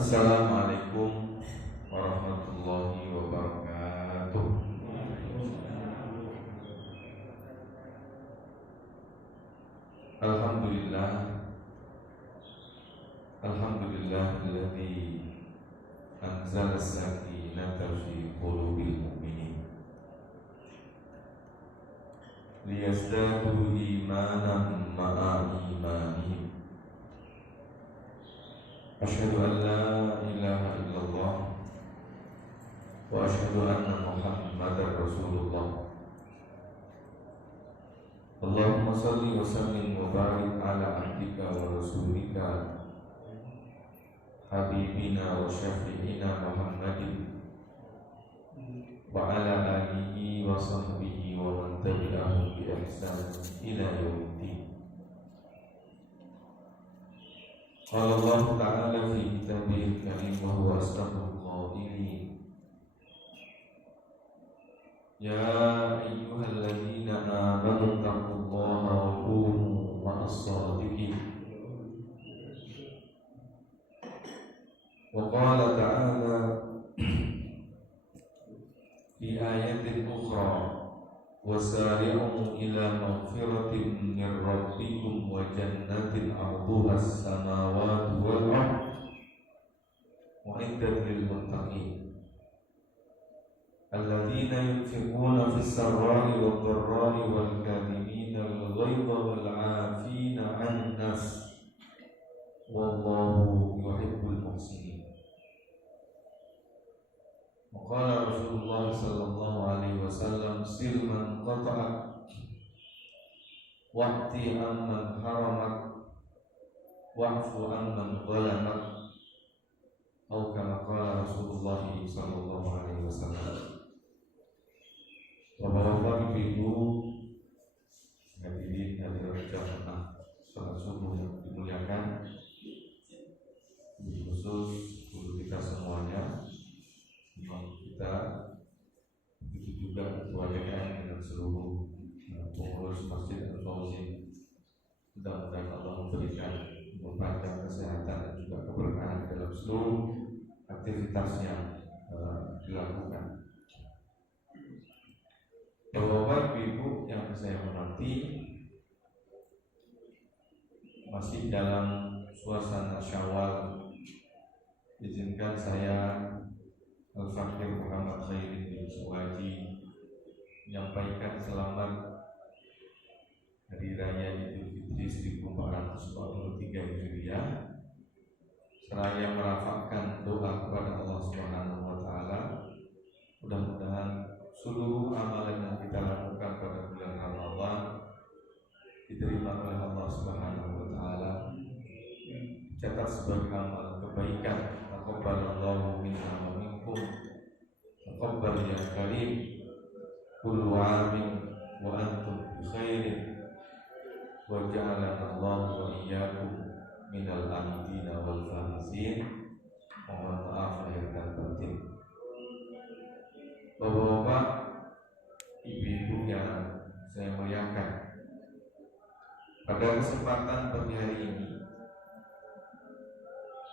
Assalamualaikum warahmatullahi wabarakatuh. Alhamdulillah, alhamdulillahilladzi anzala as-sakinata fi qulubil mu'minin liyazdadu imanan ma'a imanihim. Asyhadu an la ilaha illallah wa asyhadu anna Muhammadar Rasulullah. Allahumma salli wa sallim wa barik ala abdika wa rasulika habibina wa syafi'ina Muhammadin wa ala alihi wa sahbihi wa man tabi'ahum bi ihsan ila yaumiddin. Qala Allah Ta'ala fi kitabihil karim wa huwa asdaqul qailin. Ya ayyuhalladzina amanu taqullaha wa kunu ma'as shadiqin. Wa qala ta'ala fi ayatin ukhra wasari'u ila maghfiratin min rabbikum wa jannatin 'arduha as-samawati wal ardh u'iddat lil muttaqin alladzina yunfiquna fis sarra'i wad dharra'i wal kadhimina al ghayza wal 'afina 'anil nas wallahu yuhibbul muhsinin. Qala Rasulullah sallallahu alaihi wasallam silman qata'ak wa'ti amman haramak wa'fu amman zalamak atau kama qala Rasulullah sallallahu alaihi wasallam. Bapak-bapak, ibu-ibu, hadirin hadirat jamaah salat subuh yang dimuliakan, khusus guru kita semuanya, imam kita, begitu juga ketua DKM dan seluruh pengurus Masjid Al-Fawzi. Mudah-mudahan Allah memberikan memperpanjang kesehatan dan juga keberkahan dalam seluruh aktivitas yang dilakukan. Bapak Ibu yang saya hormati, masih dalam suasana Syawal, izinkan saya Al-Fakir Muhammad Khairin bin Suwaji menyampaikan selamat Hari Raya Idul Fitri 1443 Hijriah, seraya merafakkan doa kepada Allah Subhanahu wa taala. Mudah-mudahan seluruh amalan yang kita lakukan pada bulan Ramadan diterima oleh Allah Subhanahu wa taala, dicatat sebagai amal kebaikan. Taqabbalallahu minna wa minkum taqabbal ya karim, kullu 'amin wa antum bi khairin wa ja'alana Allah wa iyyakum minal amidina wal faizin. Mohon maaf lahir dan batin. Bapak-bapak, ibu-ibu yang saya muliakan, pada kesempatan pagi hari ini,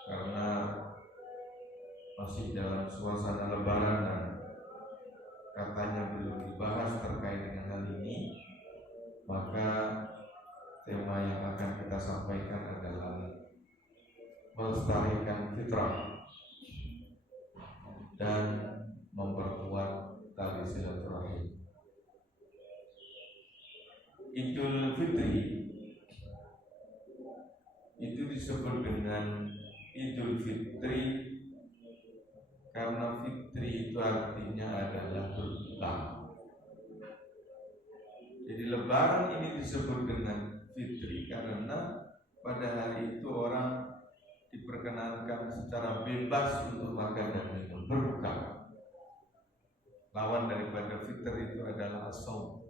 karena masih dalam suasana lebaran dan katanya belum dibahas terkait dengan hal ini, maka tema yang akan kita sampaikan adalah melestarikan fitrah dan memperkuat tali silaturahim. Idul Fitri itu disebut dengan Idul Fitri karena fitri itu artinya adalah berpulang. Jadi lebaran ini disebut dengan fitri karena pada hari itu orang diperkenankan secara bebas untuk makan dan minum, berbuka. Lawan daripada fitri itu adalah as-shaum.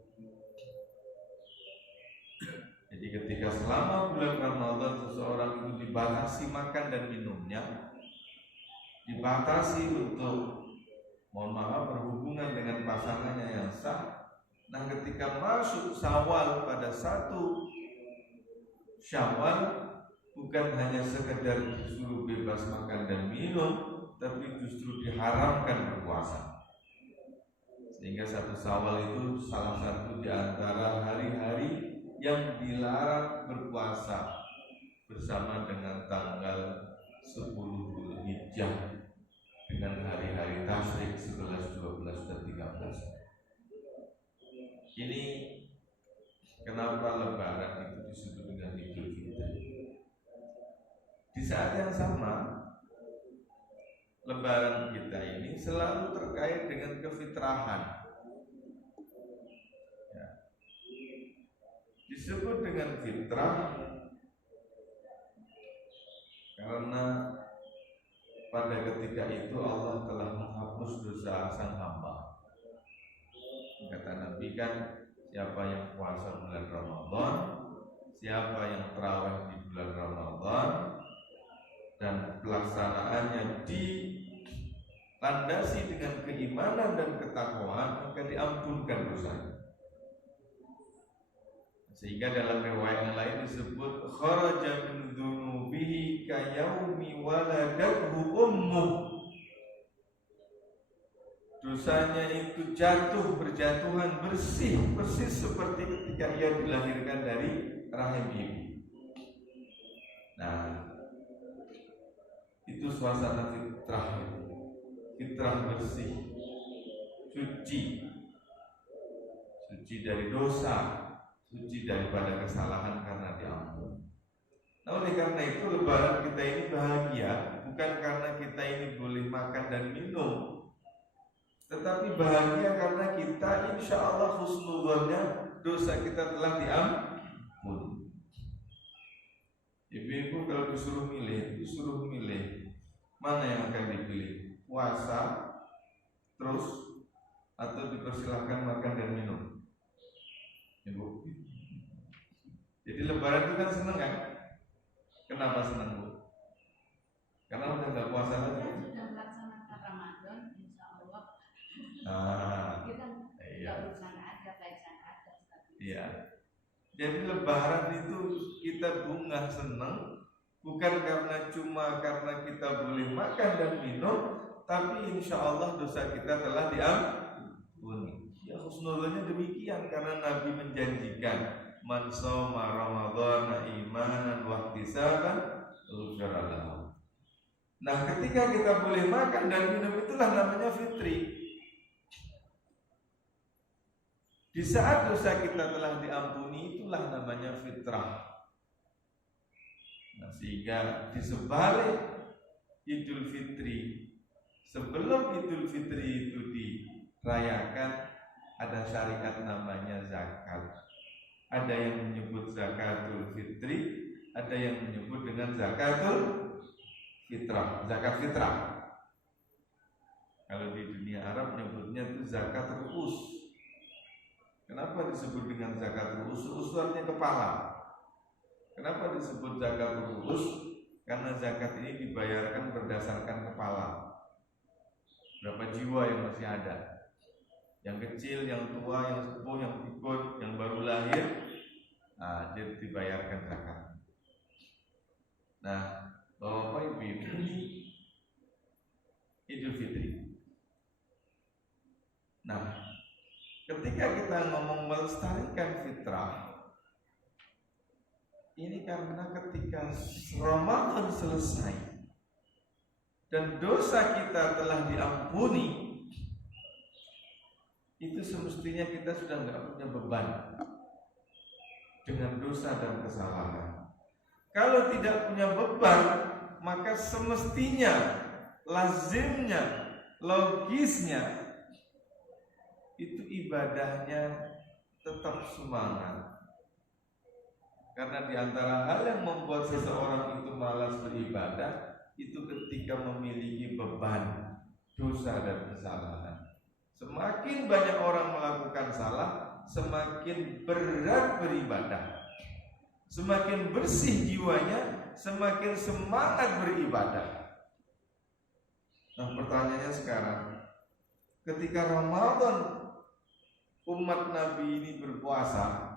Jadi ketika selama bulan Ramadan seseorang itu dibatasi makan dan minumnya, dibatasi untuk berhubungan dengan pasangannya yang sah. Nah, ketika masuk Syawal pada 1 Syawal, bukan hanya sekedar disuruh bebas makan dan minum, tapi justru diharamkan berpuasa. Sehingga 1 Syawal itu salah satu di antara hari-hari yang dilarang berpuasa bersama dengan tanggal 10 Dzulhijjah dengan hari-hari tasyrik 11, 12, dan 13. Ini kenapa Lebaran itu disebut dengan Idul Fitri. Di saat yang sama, Lebaran kita ini selalu terkait dengan kefitrahan. Ya. Disebut dengan fitrah karena pada ketika itu Allah telah menghapus dosa sang hamba. Kata Nabi kan, siapa yang puasa bulan Ramadan, siapa yang tarawih di bulan Ramadan, dan pelaksanaannya dilandasi dengan keimanan dan ketakwaan, maka diampunkan dosanya. Sehingga dalam riwayat yang lain disebut kharaja min dzunubihi kayaumi waladathu ummuh. Dosanya itu berjatuhan bersih persis seperti ketika ia dilahirkan dari rahim ibu. Nah, itu suasana fitrah itu. Fitrah bersih, suci dari dosa, suci daripada kesalahan karena diampuni. Nah, oleh karena itu Lebaran kita ini bahagia bukan karena kita ini boleh makan dan minum, tetapi bahagia karena kita insya Allah husnudzonnya dosa kita telah diampuni. Ibu-ibu kalau disuruh milih mana yang akan dipilih, puasa terus atau dipersilahkan makan dan minum? Ibu. Jadi Lebaran itu kan seneng kan? Kenapa seneng, Bu? Karena udah nggak puasa lagi. Kita sudah melaksanakan Ramadan, insya Allah. Kita iya. nggak urusan ada, bacaan ada. Iya. Jadi Lebaran itu kita bunga seneng, bukan cuma karena kita boleh makan dan minum, tapi insya Allah dosa kita telah diampuni. Ya husnudzonnya demikian karena Nabi menjanjikan man shoma ramadhana imanan wa ihtisaban ghufira lahu. Nah, ketika kita boleh makan dan minum itulah namanya fitri. Di saat dosa kita telah diampuni itulah namanya fitrah. Nah, sehingga di sebalik Idul Fitri, sebelum Idul Fitri itu dirayakan, ada syariat namanya zakat. Ada yang menyebut zakatul fitri, ada yang menyebut dengan zakatul fitrah, zakat fitrah. Kalau di dunia Arab menyebutnya itu zakat ru'us. Kenapa disebut dengan zakat ru'us? Ru'us artinya kepala. Kenapa disebut zakat ru'us? Karena zakat ini dibayarkan berdasarkan kepala. Berapa jiwa yang masih ada? Yang kecil, yang tua, yang sepuh, yang pikun, yang baru lahir, nah, dia dibayarkan zakat. Nah, Bapak Ibu ini Idul Fitri. Nah, ketika kita ngomong melestarikan fitrah, ini karena ketika Ramadan selesai dan dosa kita telah diampuni, itu semestinya kita sudah nggak punya beban dengan dosa dan kesalahan. Kalau tidak punya beban, maka semestinya, lazimnya, logisnya, itu ibadahnya tetap semangat. Karena diantara hal yang membuat seseorang itu malas beribadah, itu ketika memiliki beban dosa dan kesalahan. Semakin banyak orang melakukan salah, semakin berat beribadah. Semakin bersih jiwanya, semakin semangat beribadah. Nah, pertanyaannya sekarang, ketika Ramadan umat Nabi ini berpuasa,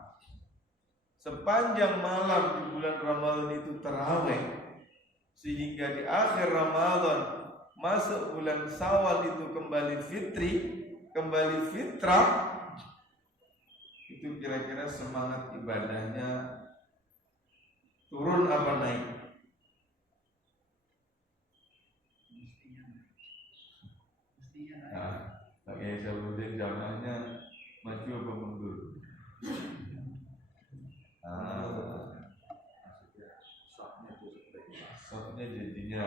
sepanjang malam di bulan Ramadan itu tarawih, sehingga di akhir Ramadan masuk bulan Syawal itu kembali fitri, kembali fitrah, itu kira-kira semangat ibadahnya turun apa naik? Nah, pakai Syahruddin jamaahnya maju apa mundur? Softnya jadinya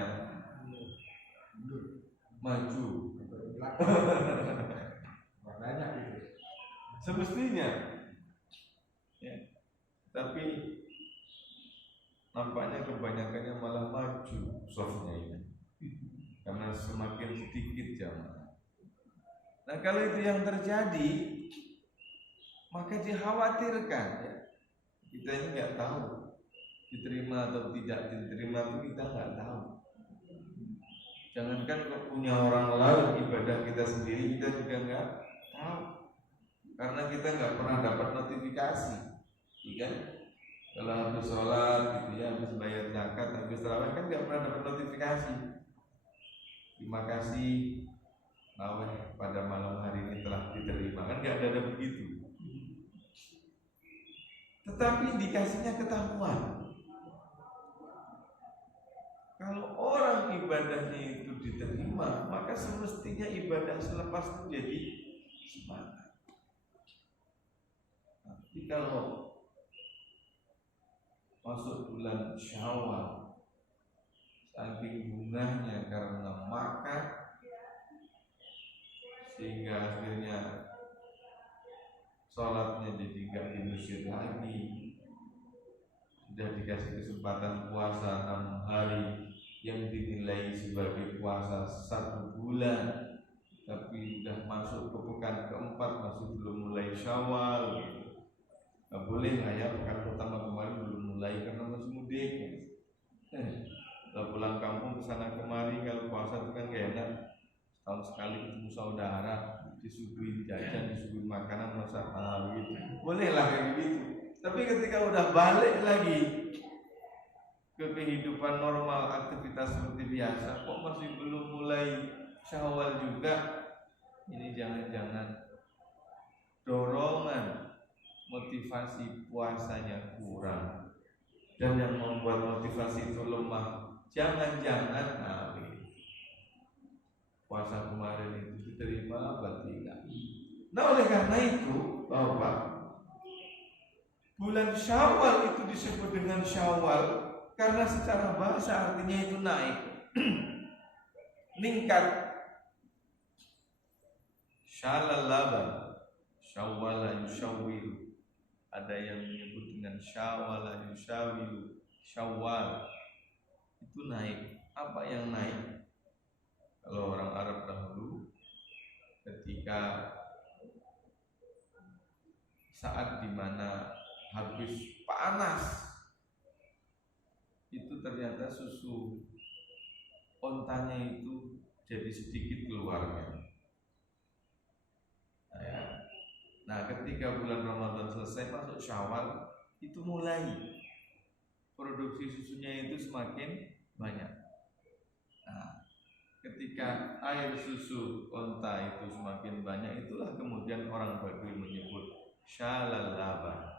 maju. Banyak itu. Semestinya, ya. Tapi nampaknya kebanyakannya malah maju softnya ini, karena semakin sedikit jamaah. Nah, kalau itu yang terjadi, maka dikhawatirkan, ya. Kita ini nggak tahu diterima atau tidak diterima, itu kita nggak tahu. Jangankan kok punya orang lain, ibadah kita sendiri kita juga nggak tahu, karena kita nggak pernah dapat notifikasi, iya kan? Kalau habis sholat gitu ya, habis bayar zakat, habis tarawih kan nggak pernah dapat notifikasi. Terima kasih, tarawih pada malam hari ini telah diterima, kan nggak ada begitu. Tetapi indikasinya ketahuan. Kalau orang ibadahnya itu diterima, maka semestinya ibadah selepas itu jadi semangat. Tapi kalau masuk bulan Syawal, saking bunganya karena makan, sehingga akhirnya sholatnya jadi gak diusir lagi, sudah dikasih kesempatan puasa 6 hari yang dinilai sebagai puasa 1 bulan, tapi sudah masuk ke pekan keempat masih belum mulai Syawal, gitu. Gak boleh lah ya, pekan pertama kemarin belum mulai karena masih mudik. Kalau pulang kampung kesana kemari, kalau puasa itu kan gak enak. Setahun sekali ketemu saudara, disuguhin jajan, disuguhin makanan, masak gitu. Boleh lah kayak gitu. Tapi ketika udah balik lagi ke kehidupan normal, aktivitas seperti biasa, kok masih belum mulai Syawal juga, ini jangan-jangan dorongan motivasi puasanya kurang, dan yang membuat motivasi itu lemah, jangan-jangan puasa kemarin itu diterima apa tidak. Nah, oleh karena itu, Bapak, bulan Syawal itu disebut dengan Syawal karena secara bahasa artinya itu naik, meningkat. Syalalaban, syawala yusyawwilu. Ada yang menyebut dengan syawala yusyawwilu, syawal. Itu naik. Apa yang naik? Kalau orang Arab dahulu, ketika saat dimana habis panas, itu ternyata susu ontanya itu jadi sedikit keluarnya. Nah, ketika bulan Ramadan selesai masuk Syawal, itu mulai produksi susunya itu semakin banyak. Nah, ketika air susu onta itu semakin banyak, itulah kemudian orang Badui menyebut syalalaban.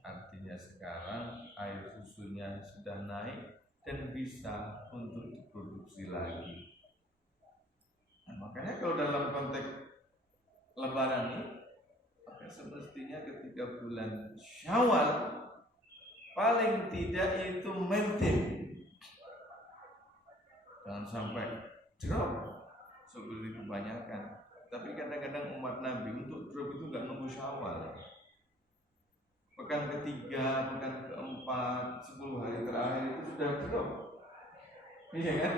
Artinya sekarang air susunya sudah naik dan bisa untuk diproduksi lagi. Nah, makanya kalau dalam konteks Lebaran ini, maka semestinya ketika bulan Syawal paling tidak itu maintain, jangan sampai drop seperti kebanyakan. Tapi kadang-kadang umat Nabi untuk drop itu nggak nunggu Syawal. Pekan ketiga, pekan keempat, 10 hari terakhir itu sudah drop. Iya kan?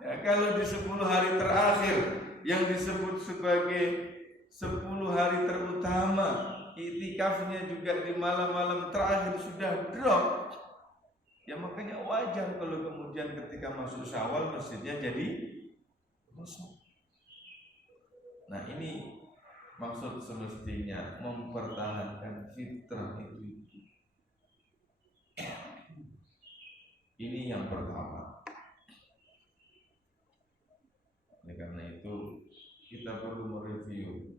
Ya, kalau di 10 hari terakhir yang disebut sebagai 10 hari terutama, iktikafnya juga di malam-malam terakhir sudah drop. Ya makanya wajar kalau kemudian ketika masuk Syawal masjidnya jadi kosong. Nah, ini Maksud semestinya mempertahankan fitrah itu. Ini yang pertama. Oleh karena itu kita perlu mereview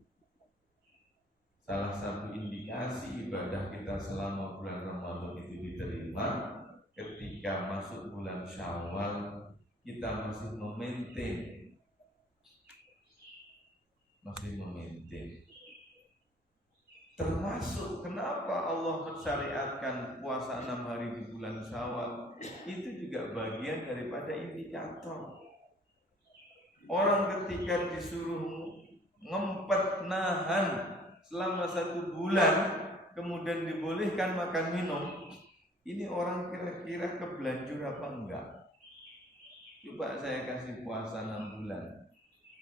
salah satu indikasi ibadah kita selama bulan Ramadan itu diterima ketika masuk bulan Syawal kita masih memaintain. Termasuk kenapa Allah mensyariatkan puasa 6 hari di bulan Syawal, itu juga bagian daripada indikator. Orang ketika disuruh ngempet nahan selama 1 bulan, kemudian dibolehkan makan minum, ini orang kira-kira kebelanjur apa enggak? Coba saya kasih puasa 6 bulan,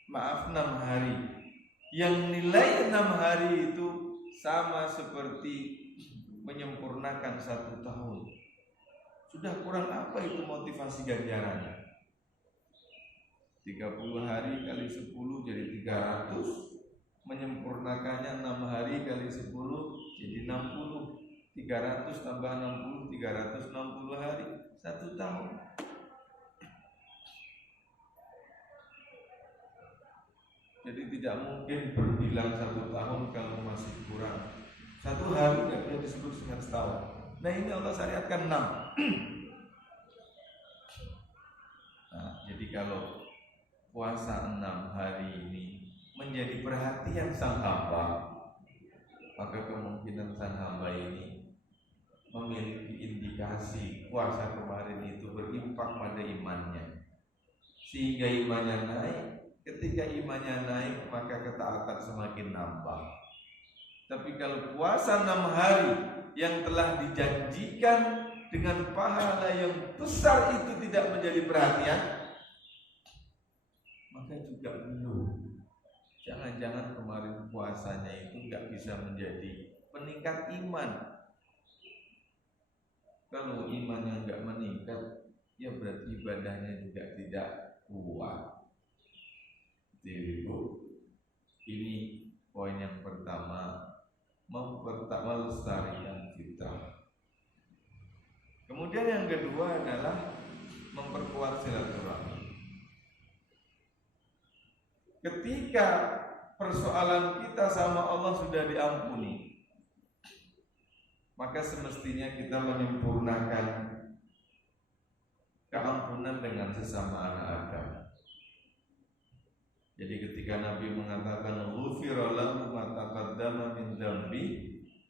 maaf 6 hari, yang nilai 6 hari itu sama seperti menyempurnakan 1 tahun. Sudah kurang apa itu motivasi ganjarannya? 30 hari kali 10 jadi 300, menyempurnakannya 6 hari kali 10 jadi 60, 300 tambah 60, 360 hari, 1 tahun. Jadi tidak mungkin berbilang 1 tahun kalau masih kurang. 1 hari tidak bisa disebut dengan setahun. Nah ini Allah syariatkan 6. Nah, jadi kalau puasa 6 hari ini menjadi perhatian sang hamba, maka kemungkinan sang hamba ini memiliki indikasi puasa kemarin itu berimpak pada imannya, sehingga imannya naik. Ketika imannya naik, maka ketaatan semakin nambah. Tapi kalau puasa 6 hari yang telah dijanjikan dengan pahala yang besar itu tidak menjadi perhatian, maka juga belum. Jangan-jangan kemarin puasanya itu nggak bisa menjadi peningkat iman. Kalau imannya nggak meningkat, ya berarti ibadahnya juga tidak kuat. Ini poin yang pertama, melestarikan fitrah. Kemudian yang kedua adalah memperkuat silaturahmi. Ketika persoalan kita sama Allah sudah diampuni, maka semestinya kita menyempurnakan keampunan dengan sesama anak Adam. Jadi ketika Nabi mengatakan ghufira lahu ma taqaddama min dzambi,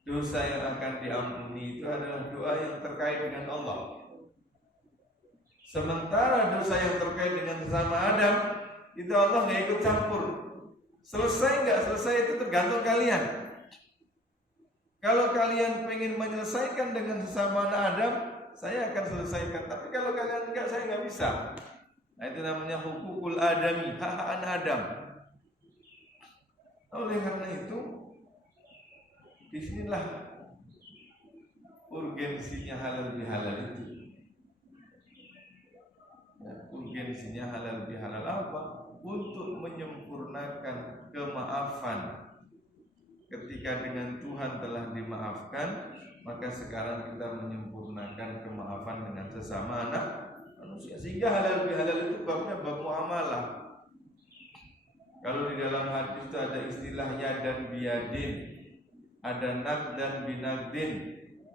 dosa yang akan diampuni itu adalah doa yang terkait dengan Allah. Sementara dosa yang terkait dengan sesama Adam itu Allah nggak ikut campur. Selesai nggak selesai itu tergantung kalian. Kalau kalian pengen menyelesaikan dengan sesama anak Adam, saya akan selesaikan. Tapi kalau kalian enggak, saya nggak bisa. Nah itu namanya hukukul adami, hak anak Adam. Oleh karena itu, disinilah urgensinya halal bihalal itu. Ya, urgensinya halal bihalal apa? Untuk menyempurnakan kemaafan. Ketika dengan Tuhan telah dimaafkan, maka sekarang kita menyempurnakan kemaafan dengan sesama anak manusia. Sehingga halal bihalal itu babnya bab muamalah. Kalau di dalam hadis itu ada istilah yadan biyadin, ada naqdan binaqdin,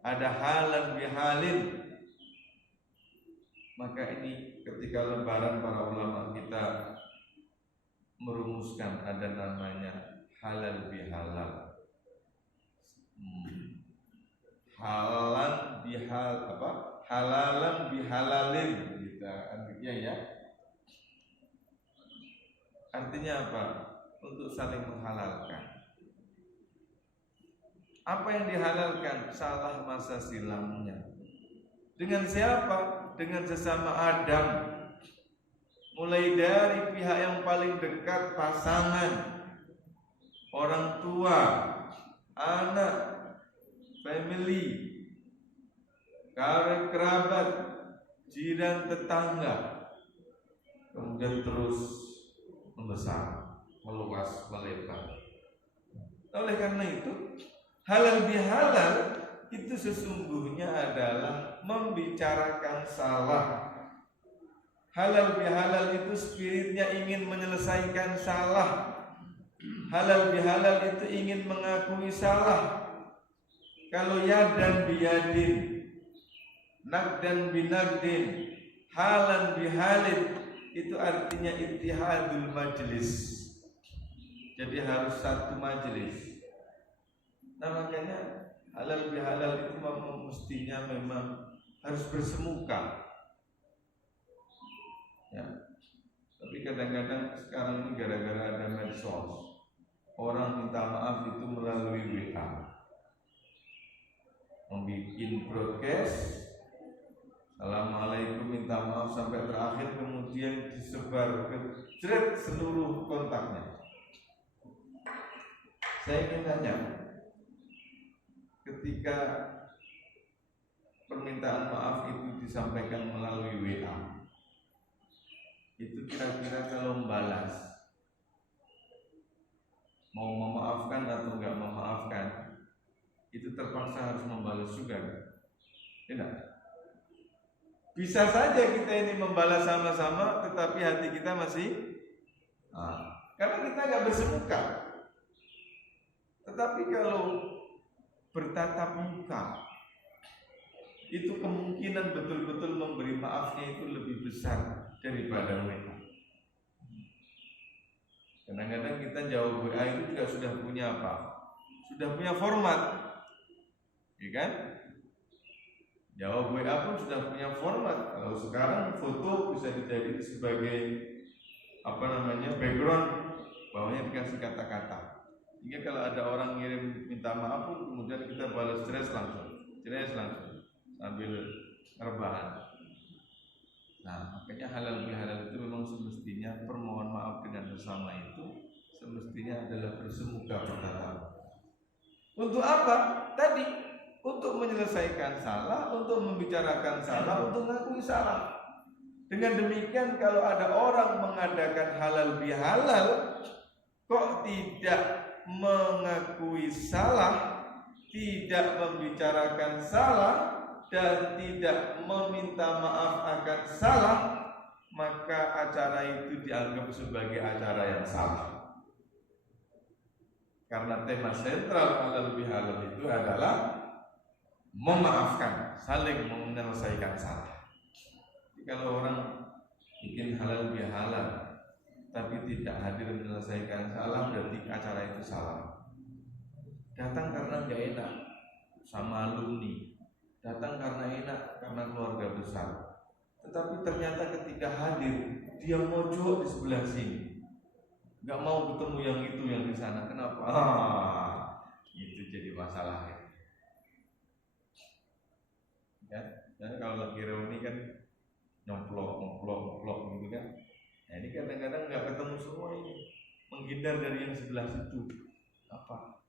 ada halan bihalin. Maka ini ketika lebaran para ulama kita merumuskan ada namanya halal bihalal. Halan bihal apa? Halalan bihalalin kita artinya ya. Artinya apa? Untuk saling menghalalkan. Apa yang dihalalkan? Salah masa silamnya. Dengan siapa? Dengan sesama Adam. Mulai dari pihak yang paling dekat, pasangan, orang tua, anak, family, kerabat, jiran, tetangga, kemudian terus membesar, meluas, melebar. Oleh karena itu, halal bihalal itu sesungguhnya adalah membicarakan salah. Halal bihalal itu spiritnya ingin menyelesaikan salah. Halal bihalal itu ingin mengakui salah. Kalau yadan biyadin, naqdan binaqdin, halan bihalin, itu artinya ittihadul majlis. Jadi harus satu majlis. Nah makanya halal bihalal itu mestinya memang harus bersemuka. Ya. Tapi kadang-kadang sekarang ini gara-gara ada medsos, orang minta maaf itu melalui WA, membuat broadcast, Assalamualaikum minta maaf sampai terakhir, kemudian disebar ke seluruh kontaknya. Saya ingin tanya, ketika permintaan maaf itu disampaikan melalui WA, itu kira-kira kalau membalas, mau memaafkan atau enggak memaafkan, itu terpaksa harus membalas juga, tidak? Bisa saja kita ini membalas sama-sama, tetapi hati kita masih, karena kita enggak bersemuka. Tetapi kalau bertatap muka, itu kemungkinan betul-betul memberi maafnya itu lebih besar daripada WA. Kadang-kadang kita jawab WA itu juga sudah punya apa? Sudah punya format, ya kan? Jawab WA pun sudah punya format. Kalau sekarang foto bisa dijadikan sebagai background, bawahnya dikasih kata-kata. Hingga kalau ada orang ngirim minta maaf pun kemudian kita balas ceres langsung sambil rebahan. Nah, makanya halal bihalal itu memang semestinya permohon maaf dengan bersama itu semestinya adalah bersemuka bertatap. Untuk apa? Tadi untuk menyelesaikan salah, untuk membicarakan salah, untuk mengakui salah. Dengan demikian kalau ada orang mengadakan halal bihalal kok tidak mengakui salah, tidak membicarakan salah, dan tidak meminta maaf akan salah, maka acara itu dianggap sebagai acara yang salah. Karena tema sentral halal bihalal itu adalah memaafkan, saling menyelesaikan salah. Jadi kalau orang bikin halal bihalal tapi tidak hadir menyelesaikan salah, berarti acara itu salah. Datang karena gak enak sama alumni, datang karena enak karena keluarga besar, tetapi ternyata ketika hadir dia mojok di sebelah sini, gak mau ketemu yang itu yang di sana. Kenapa? Itu jadi masalah ya. Dan kalau lagi reuni kan nyomplok gitu kan. Nah ini kadang-kadang nggak ketemu semua ini, menghindar dari yang sebelah situ. Apa?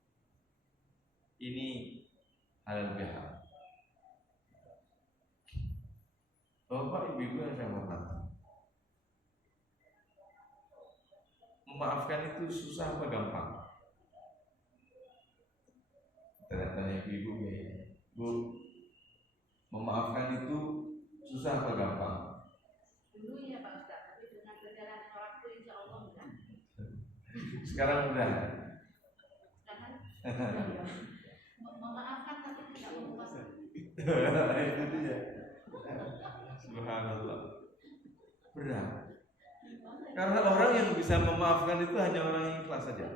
Ini halal bihalal. Bapak ibu-ibu yang saya hormati, memaafkan itu susah apa gampang? Tanya ibu-ibu ya, Bu, memaafkan itu susah apa gampang? Dulu ya Pak Ustaz, tapi dengan berjalannya waktu insya Allah mudah. Sekarang mudah. Memaafkan tapi tidak melupakan. Itu dia. Subhanallah. Berat. Karena orang yang bisa memaafkan itu hanya orang yang ikhlas saja.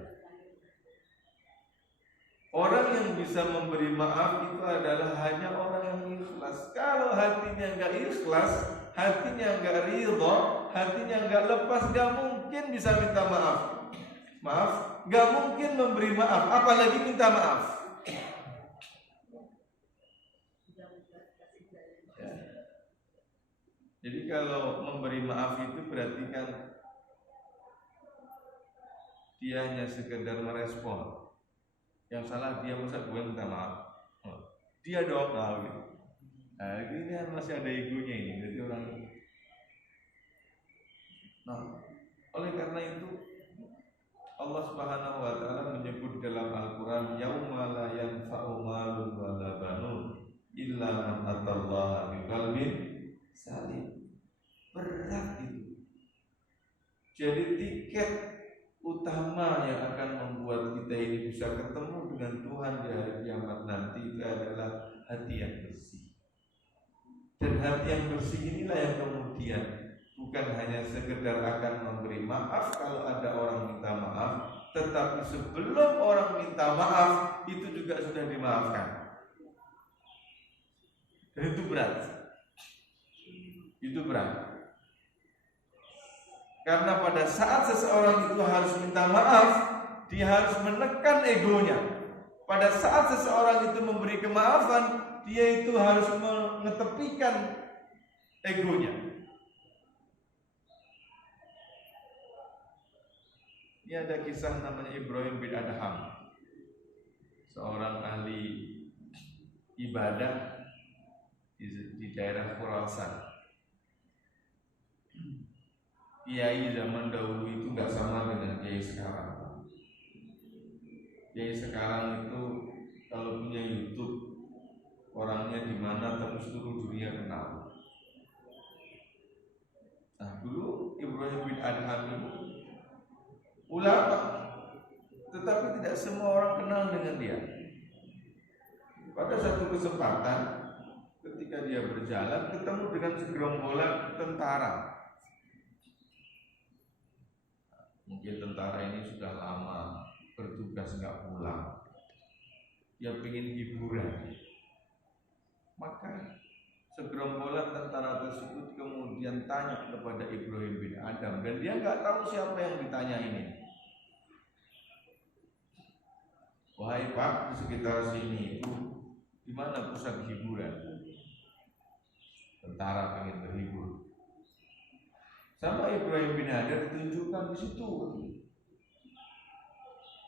Orang yang bisa memberi maaf itu adalah hanya orang yang ikhlas. Kalau hatinya enggak ikhlas, hatinya enggak ridho, hatinya enggak lepas, enggak mungkin bisa minta maaf. Maaf, enggak mungkin memberi maaf, apalagi minta maaf. Ya. Jadi kalau memberi maaf itu berarti kan dia hanya sekedar merespon. Yang salah dia, masa gue minta maaf, dia dong gitu. Nah ini kan masih ada egonya ini, jadi orang. Nah oleh karena itu Allah Subhanahu wa taala menyebut dalam Al-Qur'an yauma la yanfa'u malun wala banun illa man atallaha biqalbin salim. Berat itu. Jadi tiket utama yang akan membuat kita ini bisa ketemu dengan Tuhan di hari kiamat nanti itu adalah hati yang bersih. Dan hati yang bersih inilah yang kemudian bukan hanya sekedar akan memberi maaf kalau ada orang minta maaf, tetapi sebelum orang minta maaf itu juga sudah dimaafkan. Dan itu berat. Itu berat. Karena pada saat seseorang itu harus minta maaf, dia harus menekan egonya. Pada saat seseorang itu memberi kemaafan, dia itu harus mengetepikan egonya. Ini ada kisah namanya Ibrahim bin Adham, seorang ahli ibadah di daerah Khurasan. Kiai zaman dahulu itu nggak sama dengan kiai sekarang. Kiai sekarang itu kalau punya YouTube, orangnya di mana terus seluruh dunia kenal. Nah, dulu Ibrahim bin Adham itu ulama, tetapi tidak semua orang kenal dengan dia. Pada satu kesempatan, ketika dia berjalan, ketemu dengan segerombolan tentara. Mungkin tentara ini sudah lama bertugas nggak pulang, dia pengen hiburan. Maka segerombolan tentara tersebut kemudian tanya kepada Ibrahim bin Adham, dan dia nggak tahu siapa yang ditanya ini. Wahai Pak, di sekitar sini itu di mana pusat hiburan? Tentara pengen berhibur. Sama Ibrahim bin Adham ditunjukkan di situ.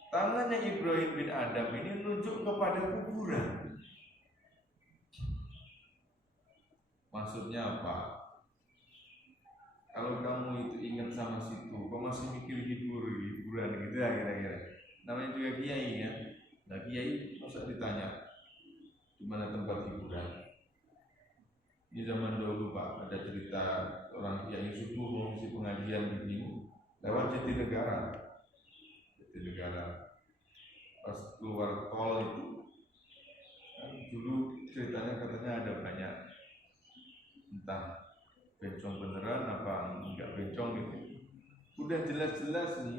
Tangannya Ibrahim bin Adham ini menunjuk kepada kuburan. Maksudnya apa? Kalau kamu itu ingat sama situ, kau masih mikir hiburan gitu ya kira-kira. Namanya juga kiai ya. Nah kiai masa ditanya di mana tempat hiburan? Di zaman dahulu Pak, ada cerita orang kiai subuh mau ngisi pengajian begini lewat Jatinegara. Pas keluar tol itu, kan dulu ceritanya katanya ada banyak entah bencong beneran apa enggak bencong gitu. Udah jelas-jelas nih,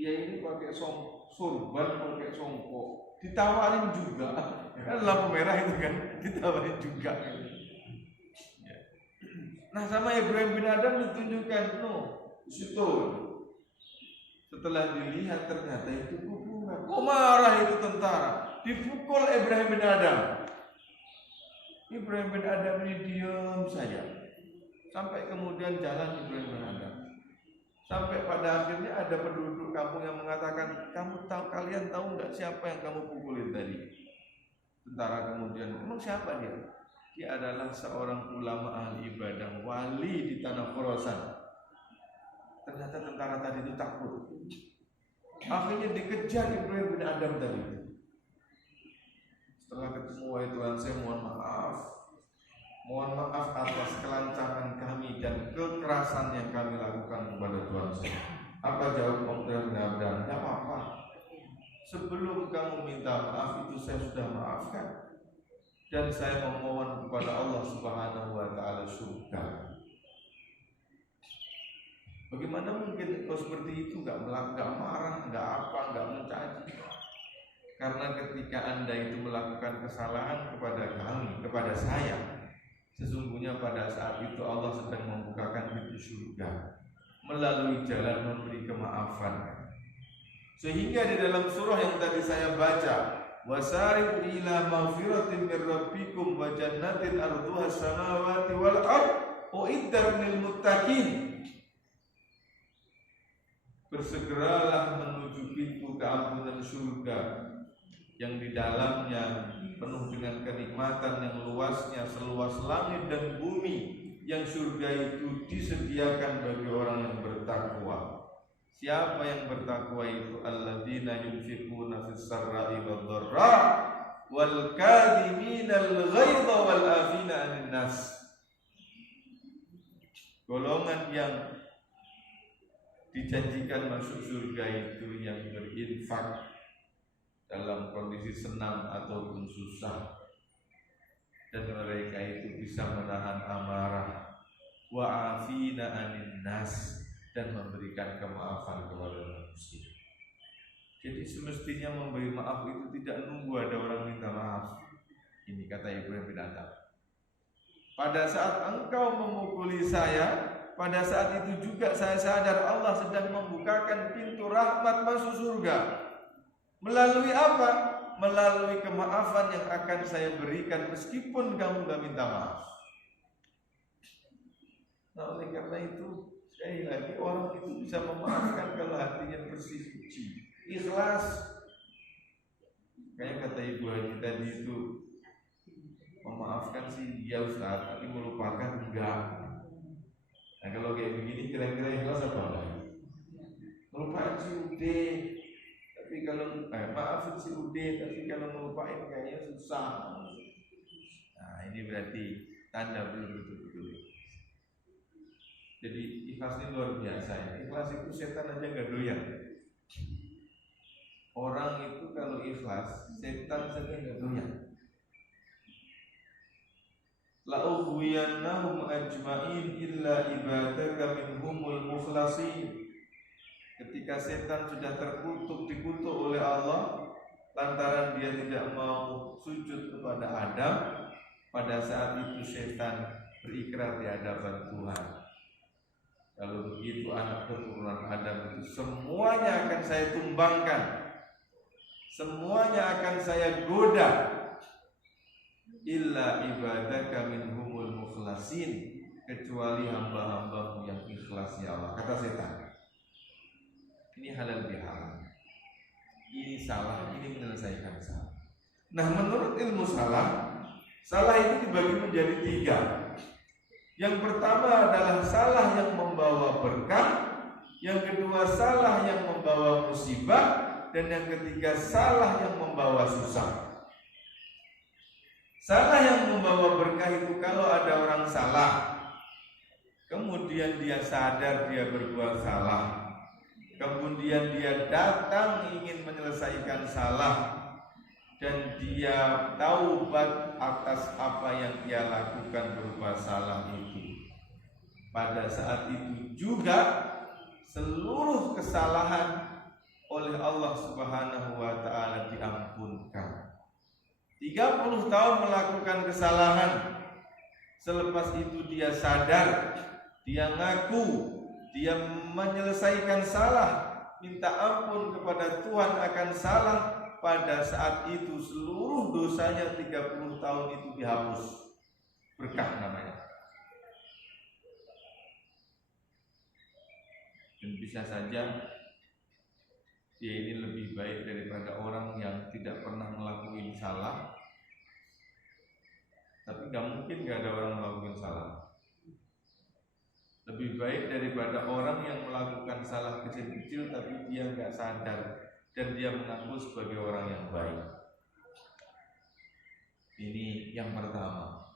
ya ini pakai sorban, pakai songkok, ditawarin juga, kan lampu merah itu kan, ditawarin juga. Ya. Nah sama Ibrahim bin Adham ditunjukkan, situ. Setelah dilihat ternyata itu kuburan. Kok marah itu tentara? Dipukul Ibrahim bin Adham. Ibrahim bin Adham ini diam saja. Sampai kemudian jalan Ibrahim bin Adham. Sampai pada akhirnya ada penduduk kampung yang mengatakan, kalian tahu nggak siapa yang kamu pukulin tadi? Tentara kemudian, emang siapa dia? Dia adalah seorang ulama ahli ibadah, wali di tanah Khurasan. Ternyata tentara tadi itu takut. Akhirnya dikejar Ibrahim bin Adham tadi. Setelah ketemu, wahai Tuhan, saya mohon maaf atas kelancangan kami dan kekerasan yang kami lakukan kepada Tuhan saya. Apa jawab Ibrahim bin Adham? Tidak apa-apa. Sebelum kamu minta maaf itu saya sudah maafkan. Dan saya memohon kepada Allah Subhanahu wa taala surga. Bagaimana mungkin kau seperti itu nggak marah, nggak apa, nggak mencaci? Karena ketika Anda itu melakukan kesalahan kepada kami, kepada saya, sesungguhnya pada saat itu Allah sedang membukakan pintu surga melalui jalan memberi kemaafan. Sehingga di dalam surah yang tadi saya baca, wasari'u ila maghfiratin min rabbikum wa jannatin arduha as-samawati wal ardh uiddat lil muttaqin. Bersegeralah menuju pintu keampunan surga yang di dalamnya penuh dengan kenikmatan yang luasnya seluas langit dan bumi, yang surga itu disediakan bagi orang yang bertakwa. Siapa yang bertakwa itu alladzina yunfiquna fis sarra'i wad dharra wal kadhiminal ghaidha wal afina 'anil nas. Golongan yang dijanjikan masuk surga itu yang berinfak dalam kondisi senang ataupun susah, dan mereka itu bisa menahan amarah, wa afina 'anil nas, dan memberikan kemaafan kepada manusia. Jadi semestinya memberi maaf itu tidak nunggu ada orang minta maaf. Ini kata Ibrahim bin Adham. Pada saat engkau memukuli saya, pada saat itu juga saya sadar Allah sedang membukakan pintu rahmat masuk surga. Melalui apa? Melalui kemaafan yang akan saya berikan meskipun kamu gak minta maaf. Nah, oleh karena itu, sekali lagi orang itu bisa memaafkan kalau hatinya bersih suci, ikhlas. Kayak kata Ibu Haji tadi itu, memaafkan sih ya Ustaz, tapi melupakan enggak. Nah kalau kayak begini kira-kira ikhlas apa enggak? Melupakan sih udah, tapi kalau maafin sih udah, tapi kalau melupain kayaknya susah. Nah ini berarti tanda belum betul-betul. Jadi ikhlas ini luar biasa ya. Ikhlas itu setan aja nggak doyan. Orang itu kalau ikhlas, setan saja nggak doyan. La'ughwiyannahum ajma'in illa ibadaka minhumul mukhlasin. Ketika setan sudah dikutuk oleh Allah lantaran dia tidak mau sujud kepada Adam, pada saat itu setan berikrar di hadapan Tuhan. Kalau begitu anak keturunan Adam itu semuanya akan saya tumbangkan, semuanya akan saya goda, illa ibadaka minhumul mukhlasin, kecuali hamba-hambamu yang ikhlas ya Allah. Kata setan, ini halal bihalal, ini salah, ini menyelesaikan salah. Nah menurut ilmu salah itu dibagi menjadi 3. Yang pertama adalah salah yang membawa berkah, yang kedua salah yang membawa musibah, dan yang ketiga salah yang membawa susah. Salah yang membawa berkah itu kalau ada orang salah, kemudian dia sadar dia berbuat salah, kemudian dia datang ingin menyelesaikan salah, dan dia taubat atas apa yang dia lakukan berupa salah itu. Pada saat itu juga seluruh kesalahan oleh Allah Subhanahu wa taala diampunkan. 30 tahun melakukan kesalahan, selepas itu dia sadar, dia ngaku, dia menyelesaikan salah, minta ampun kepada Tuhan akan salah. Pada saat itu seluruh dosanya 30 tahun itu dihapus. Berkah namanya. Dan bisa saja dia ini lebih baik daripada orang yang tidak pernah melakukan salah. Tapi gak mungkin gak ada orang melakukan salah. Lebih baik daripada orang yang melakukan salah kecil-kecil tapi dia gak sadar dan dia mengaku sebagai orang yang baik. Ini yang pertama.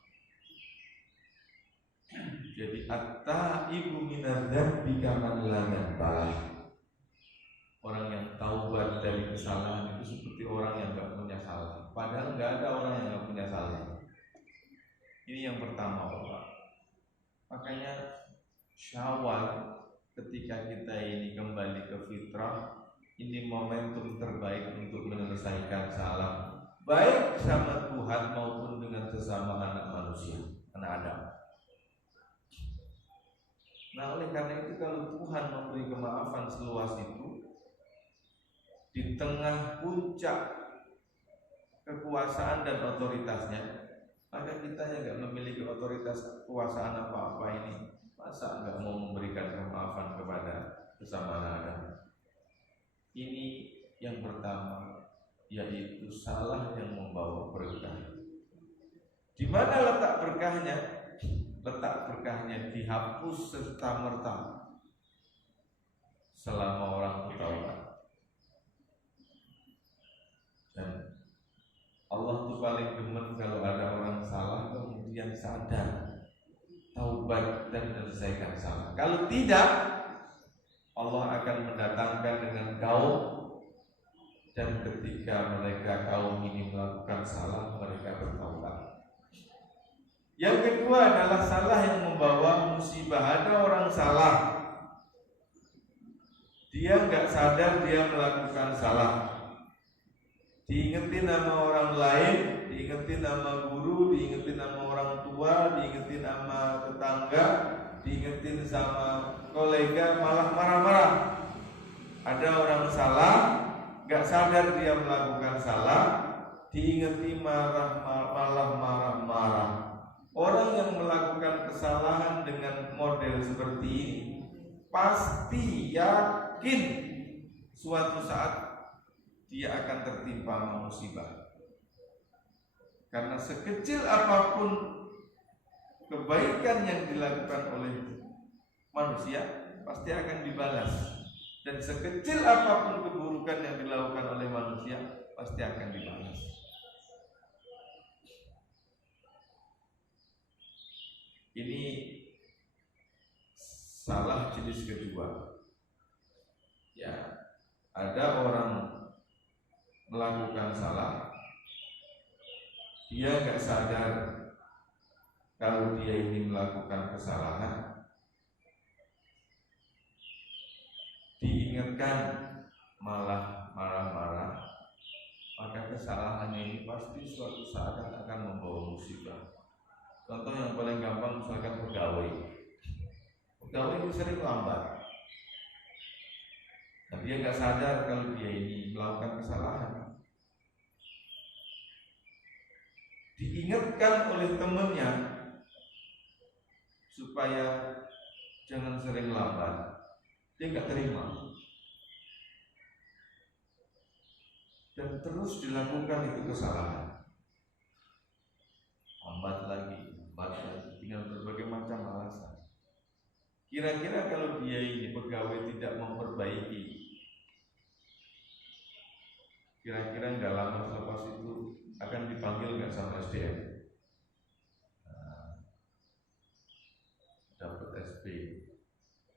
Jadi at-taibu minadz-dzambi kaman la dzamba. Orang yang taubat dari kesalahan itu seperti orang yang enggak punya salah. Padahal enggak ada orang yang enggak punya salah. Ini yang pertama, Bapak. Makanya Syawal ketika kita ini kembali ke fitrah, ini momentum terbaik untuk menyelesaikan salah, baik sama Tuhan maupun dengan sesama anak manusia, anak Adam. Nah oleh karena itu kalau Tuhan memberi kemaafan seluas itu, di tengah puncak kekuasaan dan otoritasnya, maka kita yang gak memiliki otoritas kekuasaan apa-apa ini, masa gak mau memberikan kemaafan kepada sesama anak Adam? Ini yang pertama, yaitu salah yang membawa berkah. Di mana letak berkahnya? Letak berkahnya dihapus serta-merta. selama orang itu taubat. Dan Allah tuh paling demen kalau ada orang salah kemudian sadar, taubat dan menyelesaikan salah. Kalau tidak, Allah akan mendatangkan dengan kaum, dan ketika mereka kaum ini melakukan salah, mereka bertaubat. Yang kedua adalah salah yang membawa musibah. Ada orang salah, dia nggak sadar dia melakukan salah, diingetin nama orang lain, diingetin nama guru, diingetin nama orang tua, diingetin nama tetangga, diingetin sama kolega, malah marah-marah. Ada orang salah, gak sadar dia melakukan salah, diingeti malah marah-marah. Orang yang melakukan kesalahan dengan model seperti ini pasti yakin suatu saat dia akan tertimpa musibah. Karena sekecil apapun kebaikan yang dilakukan oleh manusia pasti akan dibalas, dan sekecil apapun keburukan yang dilakukan oleh manusia pasti akan dibalas. Ini salah jenis kedua. Ya, ada orang melakukan salah, dia nggak sadar kalau dia ini melakukan kesalahan, diingatkan malah marah-marah, maka kesalahannya ini pasti suatu saat akan membawa musibah. Contoh yang paling gampang, misalkan pegawai ini sering lambat. Nah, dia nggak sadar kalau dia ini melakukan kesalahan. Diingatkan oleh temannya supaya jangan sering lambat, dia nggak terima, dan terus dilakukan itu kesalahan. Lambat lagi, dengan berbagai macam alasan. Kira-kira kalau dia ini pegawai tidak memperbaiki, kira-kira nggak lama selepas itu akan dipanggil nggak sama SDM? Dapat SP.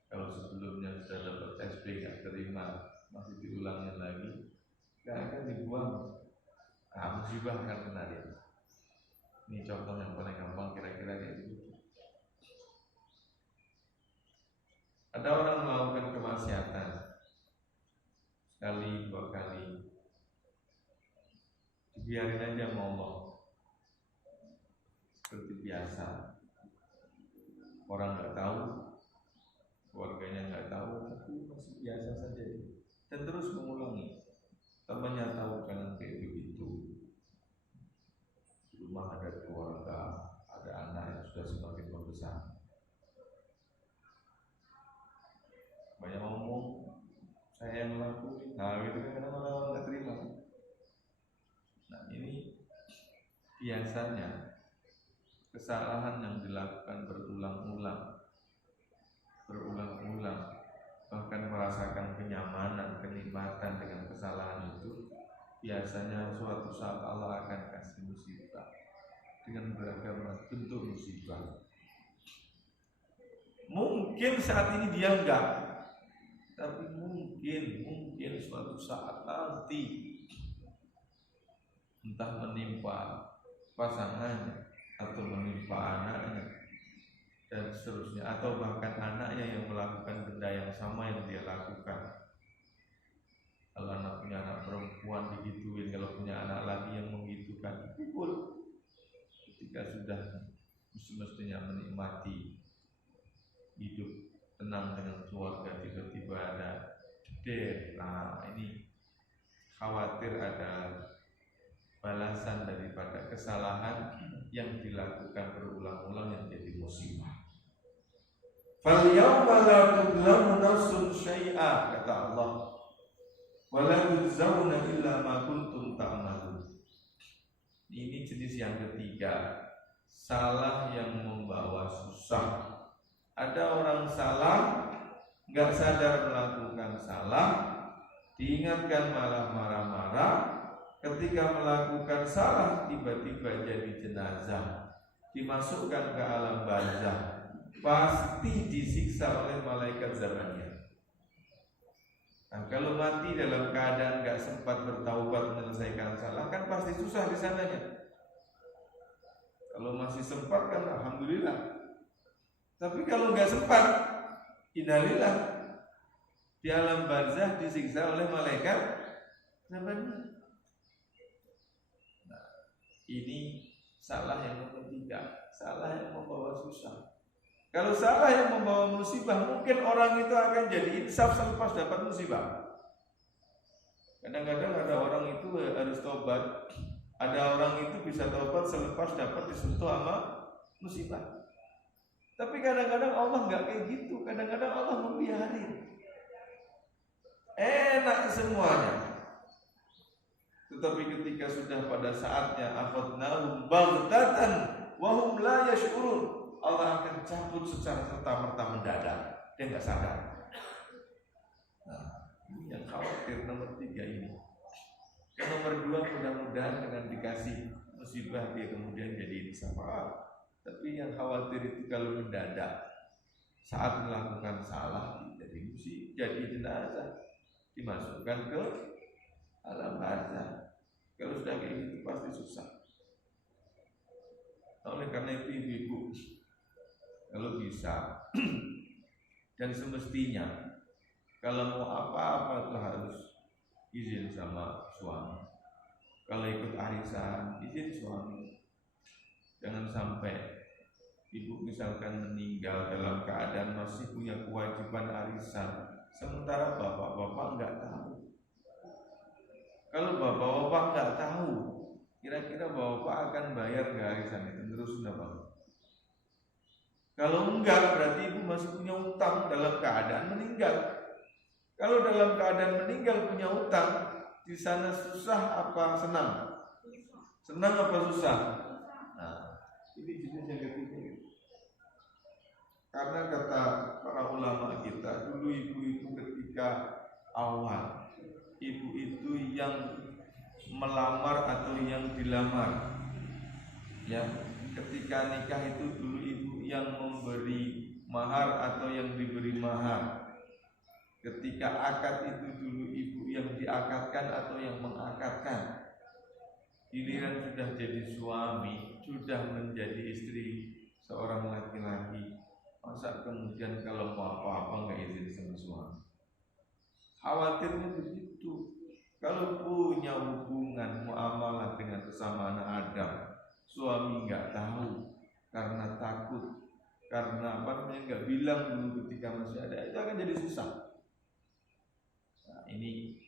Kalau sebelumnya sudah dapat SP nggak terima, masih diulangin lagi, nggak akan dibuang. Musibah akan kena dia. Ini contoh yang paling gampang, kira-kira kayak gitu. Ada orang melakukan kemaksiatan sekali, dua kali, dibiarin aja sama Allah seperti biasa. Orang nggak tahu, keluarganya nggak tahu, tapi masih biasa saja, dan terus mengulangi. Temannya tahu jangan kayak begitu. Di rumah ada keluarga, ada anak yang sudah semakin membesar. Banyak ngomong, saya yang ngelakuin. Nah, gitu kan kadang-kadang orang nggak terima. Nah, ini biasanya kesalahan yang dilakukan berulang-ulang, bahkan merasakan kenyamanan, kenikmatan dengan kesalahan itu, biasanya suatu saat Allah akan kasih musibah dengan beragam bentuk musibah. Mungkin saat ini dia enggak, tapi mungkin suatu saat nanti entah menimpa pasangannya atau menimpa anaknya dan seterusnya, atau bahkan anaknya yang melakukan benda yang sama yang dia lakukan. Kalau anak punya anak perempuan digituin, kalau punya anak lagi yang menggitukan, pukul. Ketika sudah semestinya menikmati hidup tenang dengan keluarga, tiba-tiba ada jeder. Nah, ini khawatir ada balasan daripada kesalahan yang dilakukan berulang-ulang yang jadi musibah. Fal yawma la tudlamu nafsun syai'a, kata Allah, wa la tujzauna illa ma kuntum ta'malun. Ini jenis yang ketiga, salah yang membawa susah. Ada orang salah, nggak sadar melakukan salah, diingatkan malah marah-marah. Ketika melakukan salah tiba-tiba jadi jenazah, dimasukkan ke alam barzah, pasti disiksa oleh malaikat zamannya. Nah, kalau mati dalam keadaan nggak sempat bertaubat menyelesaikan salah, kan pasti susah di sananya. Kalau masih sempat kan alhamdulillah. Tapi kalau nggak sempat, innalillah, di alam barzah disiksa oleh malaikat zamannya. Nah, ini salah yang nomor 3, salah yang membawa susah. Kalau salah yang membawa musibah, mungkin orang itu akan jadi insaf selepas dapat musibah. Kadang-kadang ada orang itu harus tobat, ada orang itu bisa tobat selepas dapat disentuh sama musibah. Tapi kadang-kadang Allah nggak kayak gitu, kadang-kadang Allah membiarin. Enak semuanya. Tetapi ketika sudah pada saatnya akhadnahum baghtatan wa hum la yash'urun, Allah akan cabut secara serta-merta mendadak, dia nggak sadar. Nah, ini yang khawatir nomor 3 ini. Yang nomor 2 mudah-mudahan dengan dikasih musibah dia kemudian jadi insaf. Tapi yang khawatir itu kalau mendadak saat melakukan salah jadi musibah, jadi jenazah, dimasukkan ke alam barzah. Kalau sudah kayak gitu pasti susah. Oleh karena itu ibu-ibu, kalau bisa dan semestinya kalau mau apa-apa itu harus izin sama suami. Kalau ikut arisan, izin suami. Jangan sampai ibu misalkan meninggal dalam keadaan masih punya kewajiban arisan, sementara bapak-bapak nggak tahu. Kalau bapak-bapak nggak tahu, kira-kira bapak akan bayar nggak arisan itu terus apa? Kalau enggak, berarti ibu masih punya utang dalam keadaan meninggal. Kalau dalam keadaan meninggal punya utang, di sana susah apa senang? Senang apa susah? Nah, ini jenis yang ketiga. Karena kata para ulama kita, dulu ibu itu ketika awal, ibu itu yang melamar atau yang dilamar. Ya, ketika nikah itu dulu ibu yang memberi mahar atau yang diberi mahar. Ketika akad itu dulu ibu yang diakadkan atau yang mengakadkan. Giliran sudah jadi suami, sudah menjadi istri seorang laki-laki, masa kemudian kalau mau apa-apa nggak izin sama suami? Khawatirnya begitu. Kalau punya hubungan muamalah dengan sesama anak Adam, suami nggak tahu karena takut, karena apa namanya nggak bilang dulu ketika masih ada, itu akan jadi susah. Nah, ini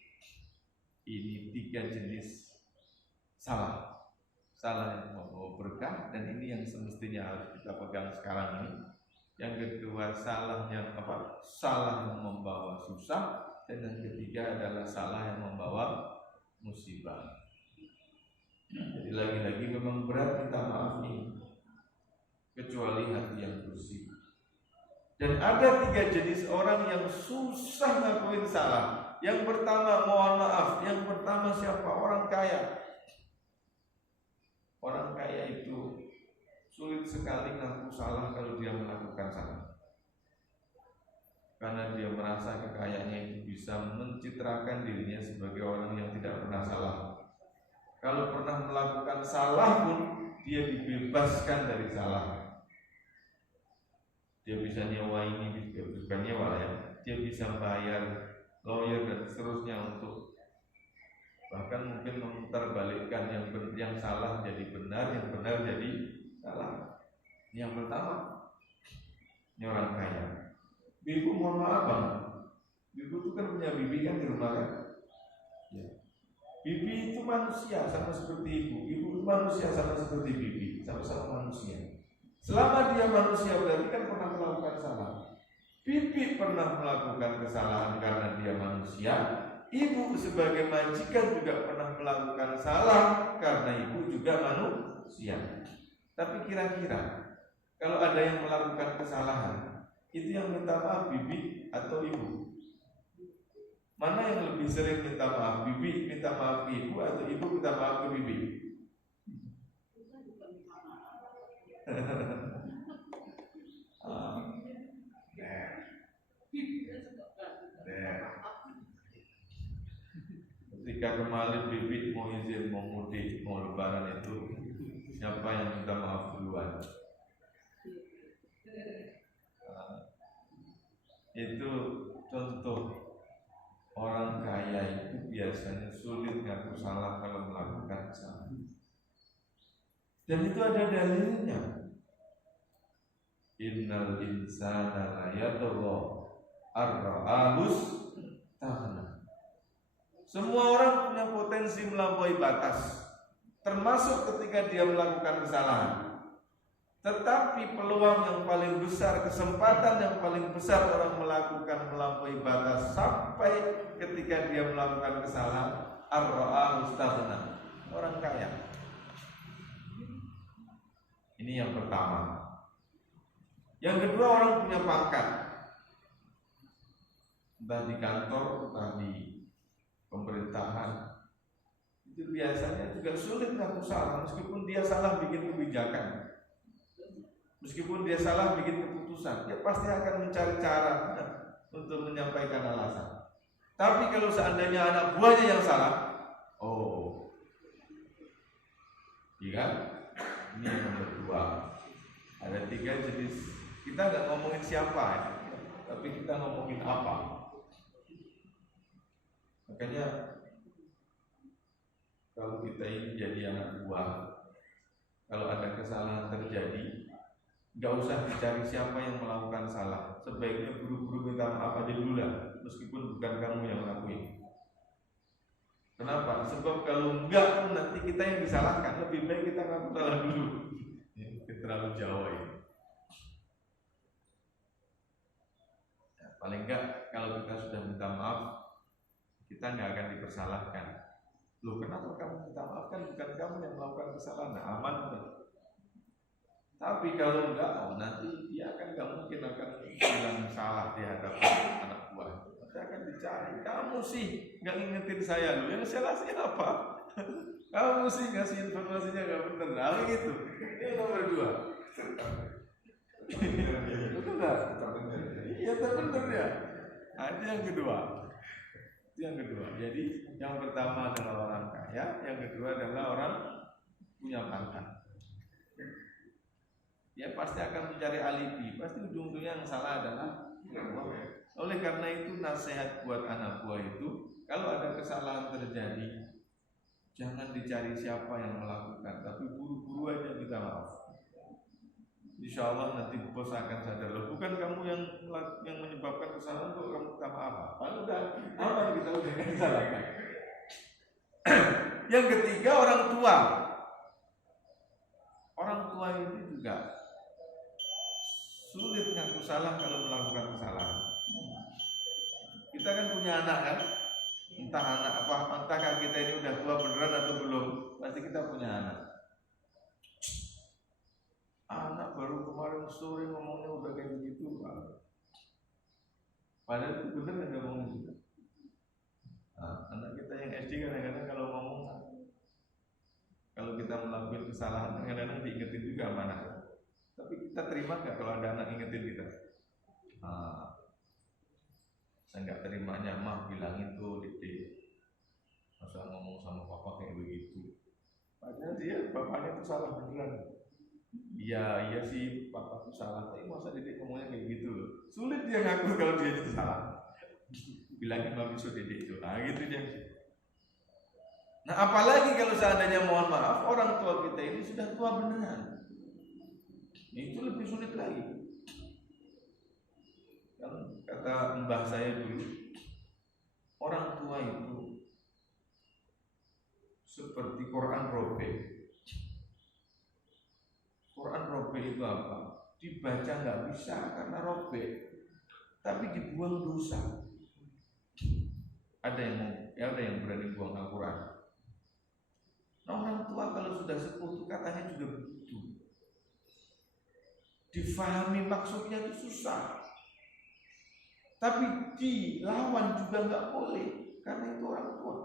3 jenis salah yang membawa berkah, dan ini yang semestinya harus kita pegang sekarang ini. Yang kedua salah yang membawa susah, dan yang ketiga adalah salah yang membawa musibah. Jadi lagi-lagi memang berat minta maaf ini, kecuali hati yang bersih. Dan ada 3 jenis orang yang susah ngakuin salah. Yang pertama, mohon maaf, yang pertama siapa? Orang kaya. Orang kaya itu sulit sekali ngaku salah kalau dia melakukan salah, karena dia merasa kekayaannya itu bisa mencitrakan dirinya sebagai orang yang tidak pernah salah. Kalau pernah melakukan salah pun dia dibebaskan dari salah. Dia bisa nyewa ini, bukan nyewa ya, dia bisa bayar lawyer dan seterusnya untuk bahkan mungkin memutarbalikkan yang salah jadi benar, yang benar jadi salah. Ini yang pertama, ini orang kaya. Ibu mohon maaf bang, ibu itu kan punya bibi kan di rumah kan? Ya. Bibi itu manusia sama seperti ibu itu manusia sama seperti bibi, sama-sama manusia. Selama dia manusia berarti kan pernah melakukan salah. Bibi pernah melakukan kesalahan karena dia manusia. Ibu sebagai majikan juga pernah melakukan salah karena ibu juga manusia. Tapi kira-kira kalau ada yang melakukan kesalahan, itu yang minta maaf bibi atau ibu? Mana yang lebih sering minta maaf? Bibi minta maaf ke ibu atau ibu minta maaf ke bibi? Ketika kemarin bibi mau izin mau mudik mau lebaran itu, siapa yang minta maaf duluan? Itu contoh orang kaya itu biasanya sulit ngaku salah kalau melakukan salah. Dan itu ada dalilnya. Innal insana la yatgha ar-ra'ahus tahna. Semua orang punya potensi melampaui batas, termasuk ketika dia melakukan kesalahan. Tetapi peluang yang paling besar, kesempatan yang paling besar orang melakukan melampaui batas sampai ketika dia melakukan kesalahan, ar-ra'ahus tahna, orang kaya. Ini yang pertama. Yang kedua, orang punya pangkat, entah di kantor, entah di pemerintahan, itu biasanya juga sulit ngaku salah, meskipun dia salah bikin kebijakan, meskipun dia salah bikin keputusan, dia pasti akan mencari cara untuk menyampaikan alasan. Tapi kalau seandainya anak buahnya yang salah, iya, ini yang nomor dua. Ada 3 jenis. Kita nggak ngomongin siapa ya, tapi kita ngomongin apa. Makanya kalau kita ini jadi anak buah, kalau ada kesalahan terjadi, nggak usah dicari siapa yang melakukan salah. Sebaiknya buru-buru minta maaf aja dulu lah, meskipun bukan kamu yang ngelakuin. Kenapa? Sebab kalau enggak pun nanti kita yang disalahkan. Lebih baik kita ngaku salah dulu. Terlalu jauh ini. Paling enggak kalau kita sudah minta maaf, kita nggak akan dipersalahkan. Loh, kenapa kamu minta maaf? Kan bukan kamu yang melakukan kesalahan. Nah, aman kan? Tapi kalau enggak, nanti dia akan nggak mungkin akan bilang salah di hadapan anak buah. Nanti akan dicari. Kamu sih nggak ngingetin saya, loh. Yang salah siapa? Kamu sih ngasih informasinya nggak benar. Nah, gitu. Ini nomor 2. Betul nggak? Iya, benar ya. Ada yang kedua. Itu yang kedua. Jadi yang pertama adalah orang kaya, yang kedua adalah orang punya pangkat. Dia pasti akan mencari alibi. Pasti ujung-ujungnya yang salah adalah oleh karena itu nasihat buat anak buah itu, kalau ada kesalahan terjadi, jangan dicari siapa yang melakukan, tapi buru-buru aja minta maaf. Insya Allah nanti bos akan sadar, loh, bukan kamu yang menyebabkan kesalahan, kok kamu minta maaf. Kalau udah aman, kita udah disalahkan. Yang ketiga, orang tua. Orang tua itu juga sulit ngaku salah kalau melakukan kesalahan. Kita kan punya anak kan, entah kita ini udah tua beneran atau belum, pasti kita punya anak. Anak baru kemarin sore ngomongnya udah kayak begitu, padahal itu bener nggak ngomong gitu. Anak kita yang SD kadang-kadang kalau ngomong, kalau kita melakukan kesalahan kadang-kadang diingetin juga sama anak. Tapi kita terima nggak kalau ada anak ingetin kita? Saya nggak terimanya, mah bilangin tuh Dede, masa ngomong sama papa kayak begitu. Padahal dia bapaknya tuh salah beneran. Iya sih papa tuh salah, tapi masa Dede ngomongnya kayak gitu loh. Sulit dia ngaku kalau dia itu salah. Bilangin mami so Dede itu, gitu dia. Nah apalagi kalau seandainya mohon maaf orang tua kita ini sudah tua beneran, itu lebih sulit lagi. Kan kata mbah saya dulu, orang tua itu seperti Quran robek. Quran robek itu apa? Dibaca nggak bisa karena robek, tapi dibuang dosa. Ada yang berani buang Al-Quran. Nah orang tua kalau sudah sepuh itu katanya juga begitu. Difahami maksudnya itu susah. Tapi dilawan juga nggak boleh, karena itu orang tua.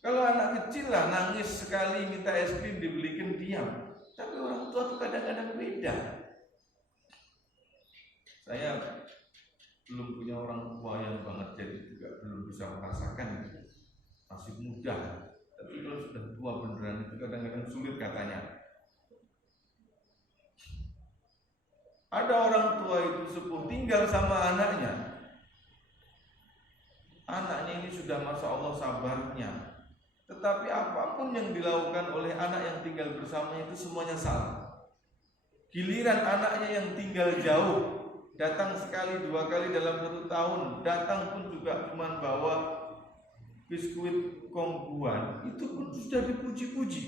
Kalau anak kecil lah nangis sekali minta es krim dibelikan diam. Tapi orang tua tuh kadang-kadang beda. Saya belum punya orang tua yang banget, jadi juga belum bisa merasakan itu. Masih muda. Tapi kalau sudah tua beneran itu kadang-kadang sulit katanya. Ada orang tua itu sepuh tinggal sama anaknya. Anaknya ini sudah masya Allah sabarnya. Tetapi apapun yang dilakukan oleh anak yang tinggal bersama itu semuanya salah. Giliran anaknya yang tinggal jauh, datang sekali 2 kali dalam 1 tahun, datang pun juga cuma bawa biskuit kongguan, itu pun sudah dipuji-puji.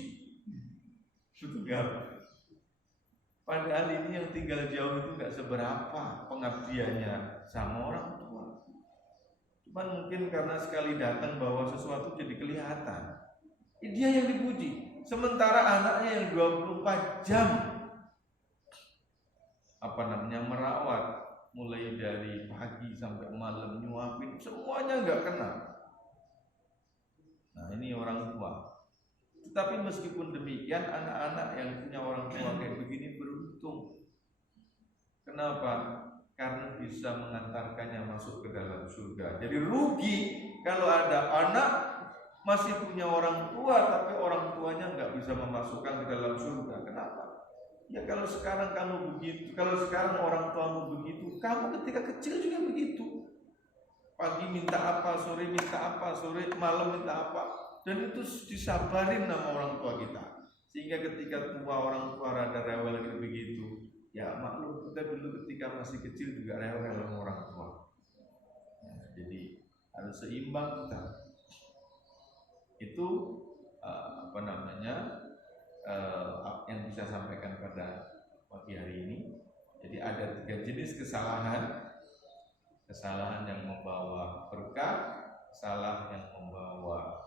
Betul nggak? Padahal ini yang tinggal jauh itu nggak seberapa pengabdiannya sama orang tua. Cuman mungkin karena sekali datang bawa sesuatu jadi kelihatan. Dia yang dipuji. Sementara anaknya yang 24 jam merawat, mulai dari pagi sampai malam nyuapin, semuanya nggak kenal. Nah ini orang tua. Tetapi meskipun demikian, anak-anak yang punya orang tua kayak begini beruntung. Kenapa? Karena bisa mengantarkannya masuk ke dalam surga. Jadi rugi kalau ada anak masih punya orang tua, tapi orang tuanya nggak bisa memasukkan ke dalam surga. Kenapa? Ya kalau sekarang kamu begitu, kalau sekarang orang tuamu begitu, kamu ketika kecil juga begitu. Pagi minta apa, sore minta apa, sore malam minta apa, dan itu disabarin sama orang tua kita. Sehingga ketika tua orang tua rada rewel kayak begitu, ya maklum kita dulu ketika masih kecil juga rewel sama orang tua. Nah, jadi harus seimbang kita. Itu yang bisa sampaikan pada pagi hari ini. Jadi ada 3 jenis kesalahan. Kesalahan yang membawa berkah, salah yang membawa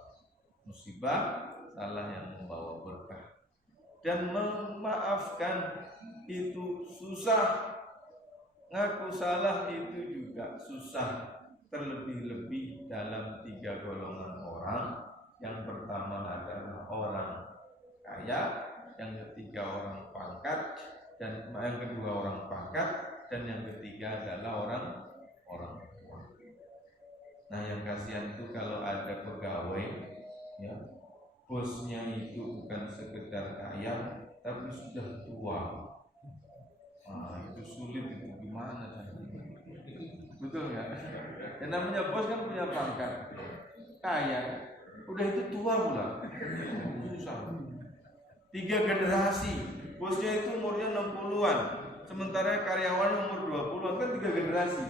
musibah, salah yang membawa berkah. Dan memaafkan itu susah. Ngaku salah itu juga susah. Terlebih-lebih dalam 3 golongan orang. Yang pertama adalah orang kaya, yang ketiga orang pangkat, dan yang kedua orang pangkat, dan yang ketiga adalah orang tua. Nah yang kasihan itu kalau ada pegawai, ya, bosnya itu bukan sekedar kaya, tapi sudah tua. Nah itu sulit, itu gimana caranya? Betul nggak? Yang namanya bos kan punya pangkat, kaya, udah itu tua pula, susah. 3 generasi, bosnya itu umurnya 60-an, sementara karyawan umur 20-an, kan 3 generasi.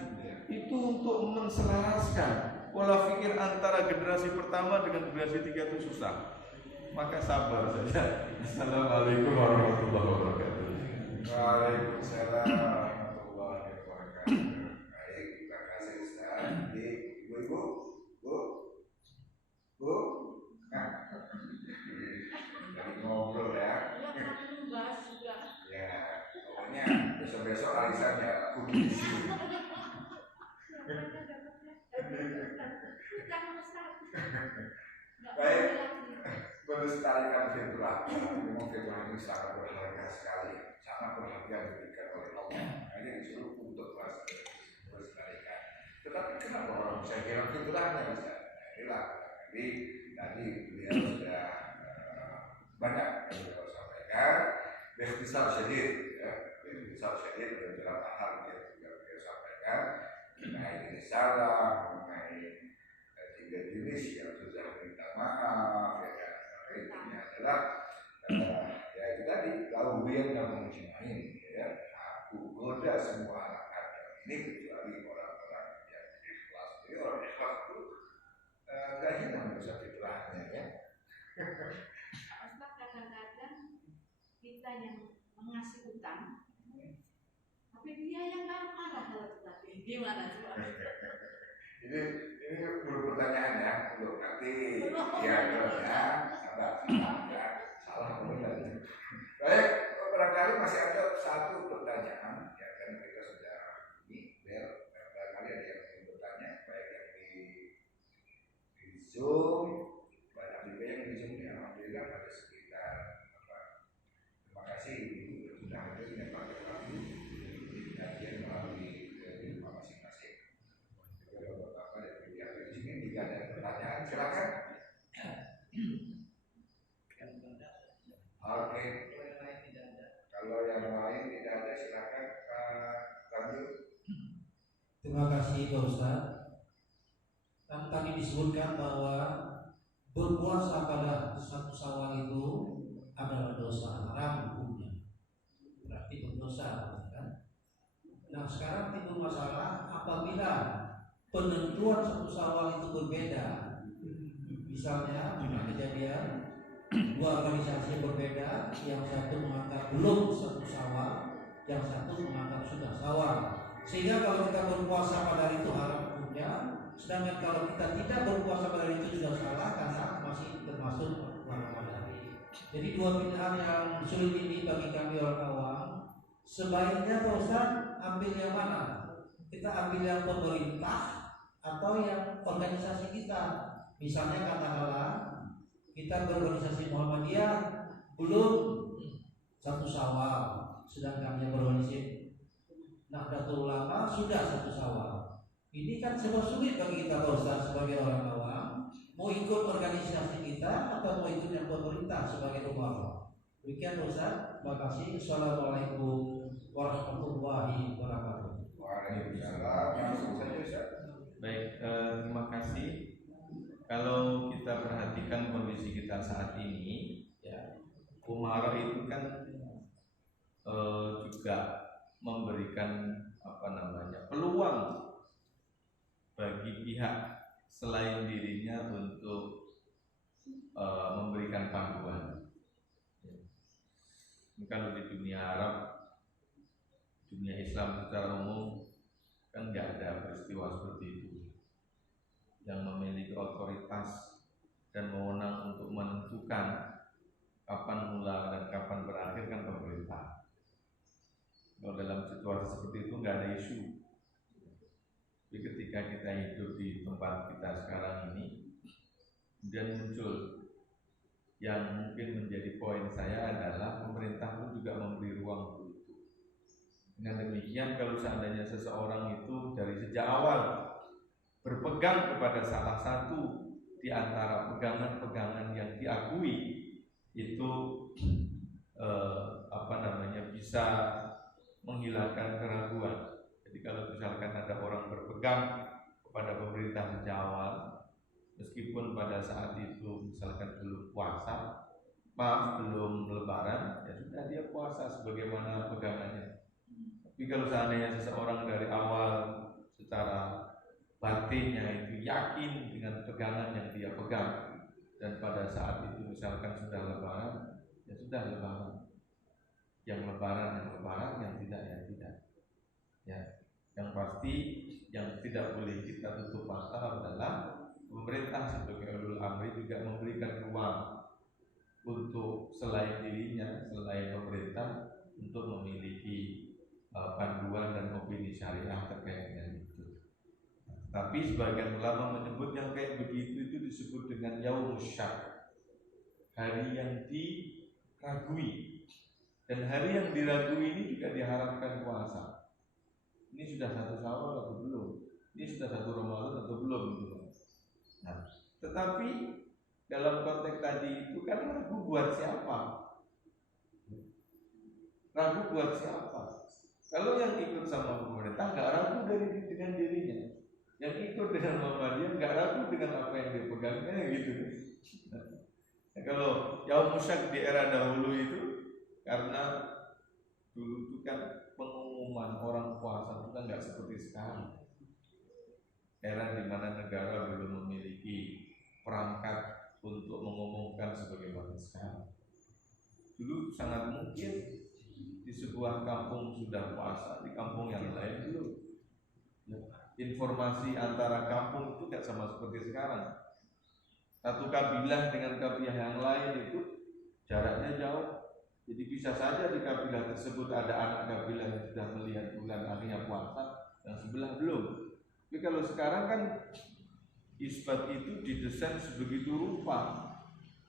Itu untuk menselaraskan pola pikir antara generasi pertama dengan generasi 3 itu susah. Maka sabar saja. Assalamualaikum warahmatullahi wabarakatuh. Waalaikumsalam warahmatullahi wabarakatuh. Baik, terima kasih Ustaz. Ibu-ibu, Bu, lagi ngobrol ya. Ya, pokoknya besok-besok Alisa ya kudu di sini. Baik, melestarikan fitrah. Memang fitrah ini sangat berharga sekali, sangat berharga diberikan oleh Allah. Ini disuruh untuk melestarikan. Tetapi kenapa orang bisa hilang fitrahnya bisa? Inilah. Jadi tadi beliau sudah banyak yang beliau sampaikan. Berikhtisar syadid, ya. Berikhtisar syadid dalam hal yang juga beliau sampaikan mengenai salah, mengenai 3 jenis yang sudah minta maaf, ya kan. Intinya adalah ya itu tadi lauwian dan mujmain, ya. Aku goda semua anak Adam ini kecuali orang-orang yang ikhlas. Jadi orang ikhlas itu nggak hilang dosa fitrahnya, ya. Ustaz, kadang-kadang kita yang mengasih utang, tapi dia yang marah kalau kita gimana coba? Ini pertanyaan ya, belum nanti ya sabar, ya salah benar. Baik, barangkali masih ada satu pertanyaan, ya kan kita sudah ini bel Oke. Kalau yang lain tidak ada, silakan lanjut. Terima kasih Pak Ustaz. Kan tadi disebutkan bahwa berpuasa pada 1 Syawal itu adalah dosa haram hukumnya, berarti berdosa, kan? Nah sekarang timbul masalah apabila penentuan 1 Syawal itu berbeda. Misalnya pernah kejadian 2 organisasi berbeda, yang satu menganggap belum 1 Syawal, yang satu menganggap sudah Syawal. Sehingga kalau kita berpuasa pada hari itu haram hukumnya, sedangkan kalau kita tidak berpuasa pada hari itu sudah salah karena masih termasuk Ramadan. Jadi 2 pilihan yang sulit ini bagi kami orang awam. Sebaiknya Pak Ustaz ambil yang mana? Kita ambil yang pemerintah atau yang organisasi kita? Misalnya katakanlah kita berorganisasi Muhammadiyah belum 1 Syawal, sedangkan yang berorganisasi Nahdlatul Ulama sudah 1 Syawal. Ini kan sebuah sulit bagi kita Pak Ustaz sebagai orang awam, mau ikut organisasi kita atau mau ikut yang pemerintah sebagai umar. Demikian Pak Ustaz. Terima kasih. Assalamualaikum warahmatullahi wabarakatuh. Waalaikumsalam. Langsung saja Ustaz. Baik, terima kasih. Kalau kita perhatikan kondisi kita saat ini, ya, umara itu kan juga memberikan peluang bagi pihak selain dirinya untuk memberikan panduan. Kalau di dunia Arab, dunia Islam secara umum kan nggak ada peristiwa seperti itu. Yang memiliki otoritas dan wewenang untuk menentukan kapan mula dan kapan berakhir kan pemerintah. Kalau dalam situasi seperti itu nggak ada isu. Tapi ketika kita hidup di tempat kita sekarang ini, kemudian muncul yang mungkin menjadi poin saya adalah pemerintah pun juga memberi ruang untuk itu. Dengan demikian kalau seandainya seseorang itu dari sejak awal berpegang kepada salah satu di antara pegangan-pegangan yang diakui itu bisa menghilangkan keraguan. Jadi kalau misalkan ada orang berpegang kepada pemerintah sejak awal, meskipun pada saat itu misalkan belum belum lebaran, ya sudah dia puasa sebagaimana pegangannya. Tapi kalau seandainya seseorang dari awal secara batinnya itu yakin dengan pegangan yang dia pegang, dan pada saat itu misalkan sudah lebaran, ya sudah lebaran. Yang lebaran, yang tidak, ya. Yang pasti yang tidak boleh kita tutup mata adalah pemerintah sebagai ulul amri juga memberikan ruang untuk selain dirinya, selain pemerintah, untuk memiliki panduan dan opini syariah terkait dengan itu. Tapi sebagian ulama menyebut yang kayak begitu itu disebut dengan yaumus syak, hari yang diragui. Dan hari yang diragui ini juga diharamkan puasa. Ini sudah 1 Syawal atau belum? Ini sudah 1 Ramadan atau belum? Nah, tetapi dalam konteks tadi itu kan ragu buat siapa? Ragu buat siapa? Kalau yang ikut sama pemerintah nggak ragu dengan dirinya. Yang ikut dengan Muhammadiyah nggak ragu dengan apa yang dia pegangnya gitu. Nah, kalau Yaum Musyak di era dahulu itu karena dulu itu kan pengumuman orang puasa itu kan nggak seperti sekarang. Era di mana negara belum memiliki perangkat untuk mengumumkan sebagaimana sekarang. Dulu sangat mungkin di sebuah kampung sudah puasa, di kampung yang lain belum. Informasi antara kampung itu tidak sama seperti sekarang. Satu kabilah dengan kabilah yang lain itu jaraknya jauh. Jadi bisa saja di kabilah tersebut ada anak kabilah yang sudah melihat bulan akhirnya puasa, yang sebelah belum. Tapi kalau sekarang kan isbat itu didesain sebegitu rupa.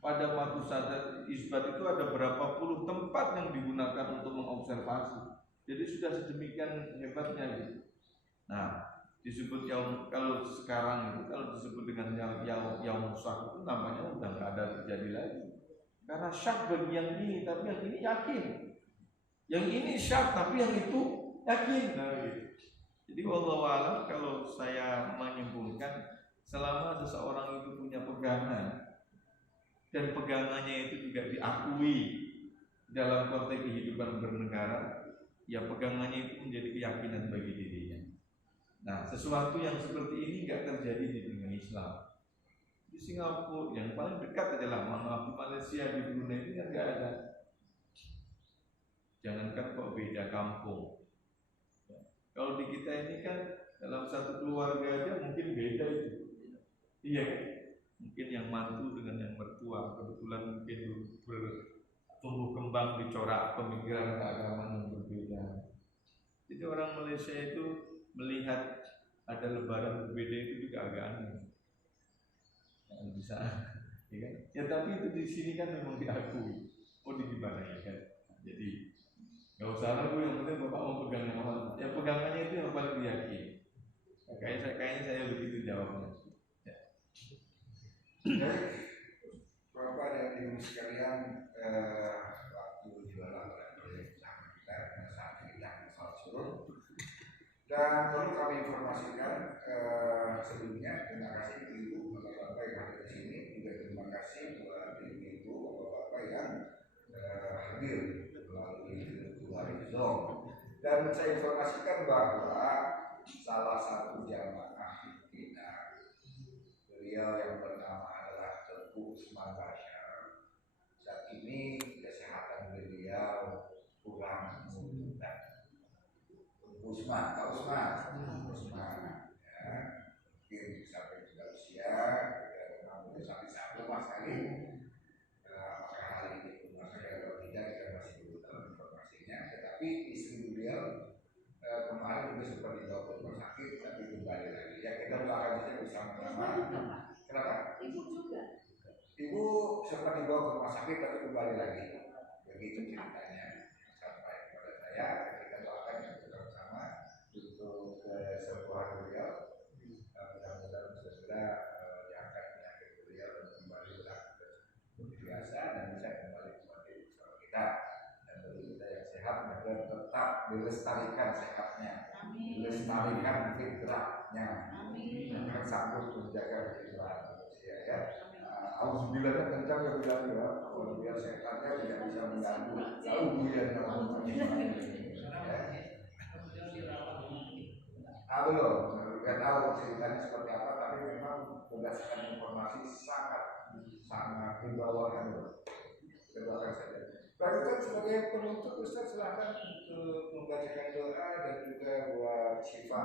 Pada waktu saat isbat itu ada berapa puluh tempat yang digunakan untuk mengobservasi. Jadi sudah sedemikian hebatnya gitu. Nah, disebut kalau sekarang itu kalau disebut dengan yang musyak itu namanya udah nggak ada terjadi lagi. Karena syak bagi yang ini, tapi yang ini yakin. Yang ini syak, tapi yang itu yakin. Nah, gitu. Jadi wallahu a'lam, kalau saya menyimpulkan, selama seseorang itu punya pegangan dan pegangannya itu juga diakui dalam konteks kehidupan bernegara, ya pegangannya itu menjadi keyakinan bagi dirinya. Nah, sesuatu yang seperti ini nggak terjadi di dunia Islam. Di Singapura yang paling dekat adalah, mohon maaf, di Malaysia, di Brunei ini kan nggak ada. Jangankan kok beda kampung. Kalau di kita ini kan dalam satu keluarga aja mungkin beda itu. Iya kan? Mungkin yang mantu dengan yang mertua kebetulan mungkin bertumbuh kembang di corak pemikiran keagamaan yang berbeda. Jadi orang Malaysia itu melihat ada lebaran berbeda itu juga agak aneh. Bisa, ya kan? Ya tapi itu di sini kan memang diakui. Oh di gimana ya kan? Jadi nggak usah ragu, yang penting bapak mau pegang yang apa? Ya pegangannya itu yang paling diyakini. Nah, kayaknya saya begitu jawabnya. Ya. Baik, Bapak dan Ibu sekalian, waktu jualan proyek bersama kita saat kita sholat suruh. Dan perlu kami informasikan sebelumnya, terima kasih Ibu Bapak-Bapak yang hadir di sini, juga terima kasih buat Ibu Bapak-Bapak yang hadir melalui virtual Zoom. Dan saya informasikan bahwa salah satu jamaah kita, beliau yang bernama adalah Teguh Usman Bashar, saat ini kesehatan beliau kurang memungkinkan. Usman, Pak Usman, ya, mungkin sampai juga usia, mungkin sampai lemah sekali. Apakah hal ini rumah sakit atau tidak, kita masih belum tahu informasinya. Tetapi istri beliau kemarin juga sempat dibawa ke rumah sakit, tapi kembali lagi. Ya kita doakan saja bersama-sama. Kenapa? Ibu juga. Ibu sempat dibawa ke rumah sakit, tapi kembali lagi. Begitu ceritanya sampai kepada saya. Kita doakan bersama-sama untuk kesembuhan beliau. Mudah-mudahan segera diangkat penyakit beliau dan kembali beraktivitas seperti biasa dan bisa kembali seperti bersama kita. Dan bagi kita yang sehat, agar tetap dilestarikan sehatnya, dilestarikan fitrahnya, dan sanggup menjaga kehidupan manusia ya. Alhamdulillah kencang ya bilang ya, kalau biar sehatnya tidak bisa mengganggu. Lalu buaya dalam belum, nggak tahu ceritanya seperti apa, tapi memang berdasarkan informasi sangat di bawah yang berdoakan saja. Baik Ustaz, sebagai penutup Ustaz silahkan untuk membacakan doa dan juga buat syifa,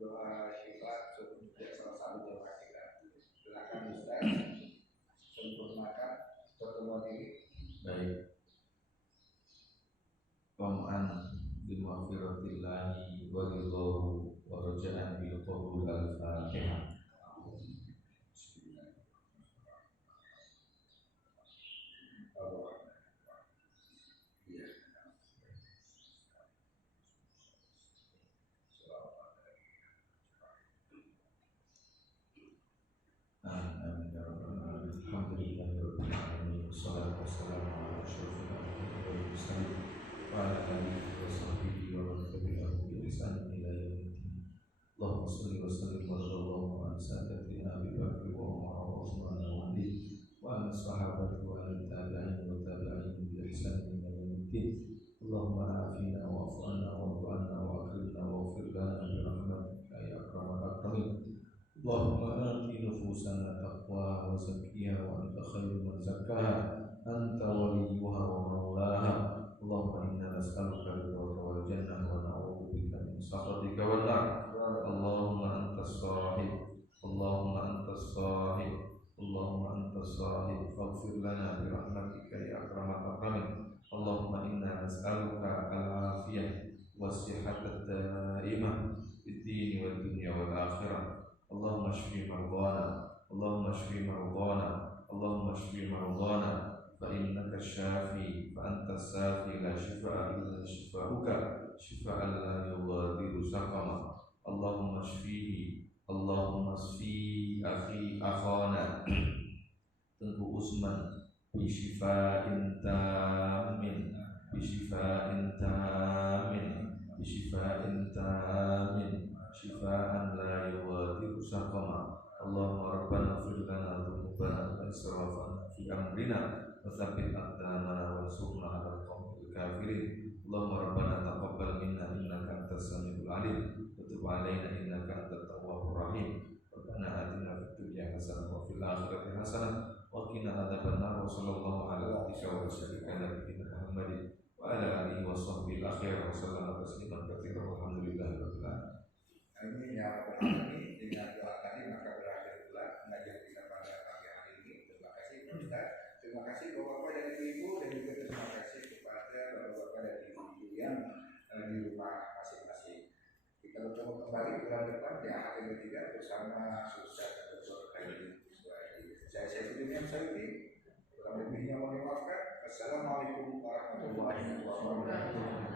doa syifa untuk salah satu jemaah kita. Silakan Ustaz, sempurnakan pertemuan ini. Baik. Qam'an bi maghfiratillahi wa ridhahu wa raja'an bil qabul al-Fatihah. Allahumma salli wa sallim wa sallallahu ala sayyidina Abi Bakr wa Umar wa Uthman wa Ali wa ala sahabati wa ala tabi'in wa tabi'in bi ihsan ila yaumil Allahumma afina wa afu anna wa anna wa akrimna wa ighfir lana bi rahmatika ya akramal akramin. Allahumma ati nufusana taqwa wa zakkiha wa anta khairu man zakkaha anta waliyuha wa maulaha. Allahumma inna nas'aluka ridhaka wal jannah wa na'udzu bika min sakhatika wan nar. Allahumma antas sahib, Allahumma antas sahib, Allahumma antas sahib, faghfir lana bi rahmatika ya akramal akramin. Allahumma inna nas'aluka al-afiyah was-sihhata ad-daimah fid din wad dunya wal akhirah. Allahumma shfi mardana, Allahumma shfi mardana, Allahumma shfi mardana. Fa innaka syafi, fa anta safi, la shifaa illa shifauka, shifaan la yughadiru saqama. Allahumma shfihi, Allahumma shfi akhana Tengku Usman Bishifa'in tamin, bishifa'in tamin, bishifa'in tamin, shifa'an la yughadiru saqama. Allahumma rabbana ighfir lana dhunubana wa israfana fi amrina wa tsabbit aqdamana wansurna 'alal qawmil kafirin. Allahumma rabbana taqabbal minna innaka antas samiul 'alim wa tub 'alaina innaka antat tawwabur rahim. Rabbana atina fid dunya hasanah wa fil akhirati hasanah wa qina adzabannar. Wa sallallahu ala sayyidina Muhammadin wa ala alihi wa sahbihi al-akhir wa sallama tasliman katsiran walhamdulillahi rabbil alamin. Ini yang ini dengan doa tadi maka berakhir pula pengajian kita pada pagi hari ini. Terima kasih Pak Ustaz, terima kasih Bapak-Bapak dan Ibu, dan juga terima kasih kepada Bapak-Bapak dan Ibu yang di rumah masing-masing. Kita bertemu kembali bulan depan di hari ketiga bersama Ustaz Dr. Khairi Iswaidi. Saya Syaifuddin Saidi, kurang lebihnya mohon dimaafkan. Assalamualaikum warahmatullahi wabarakatuh.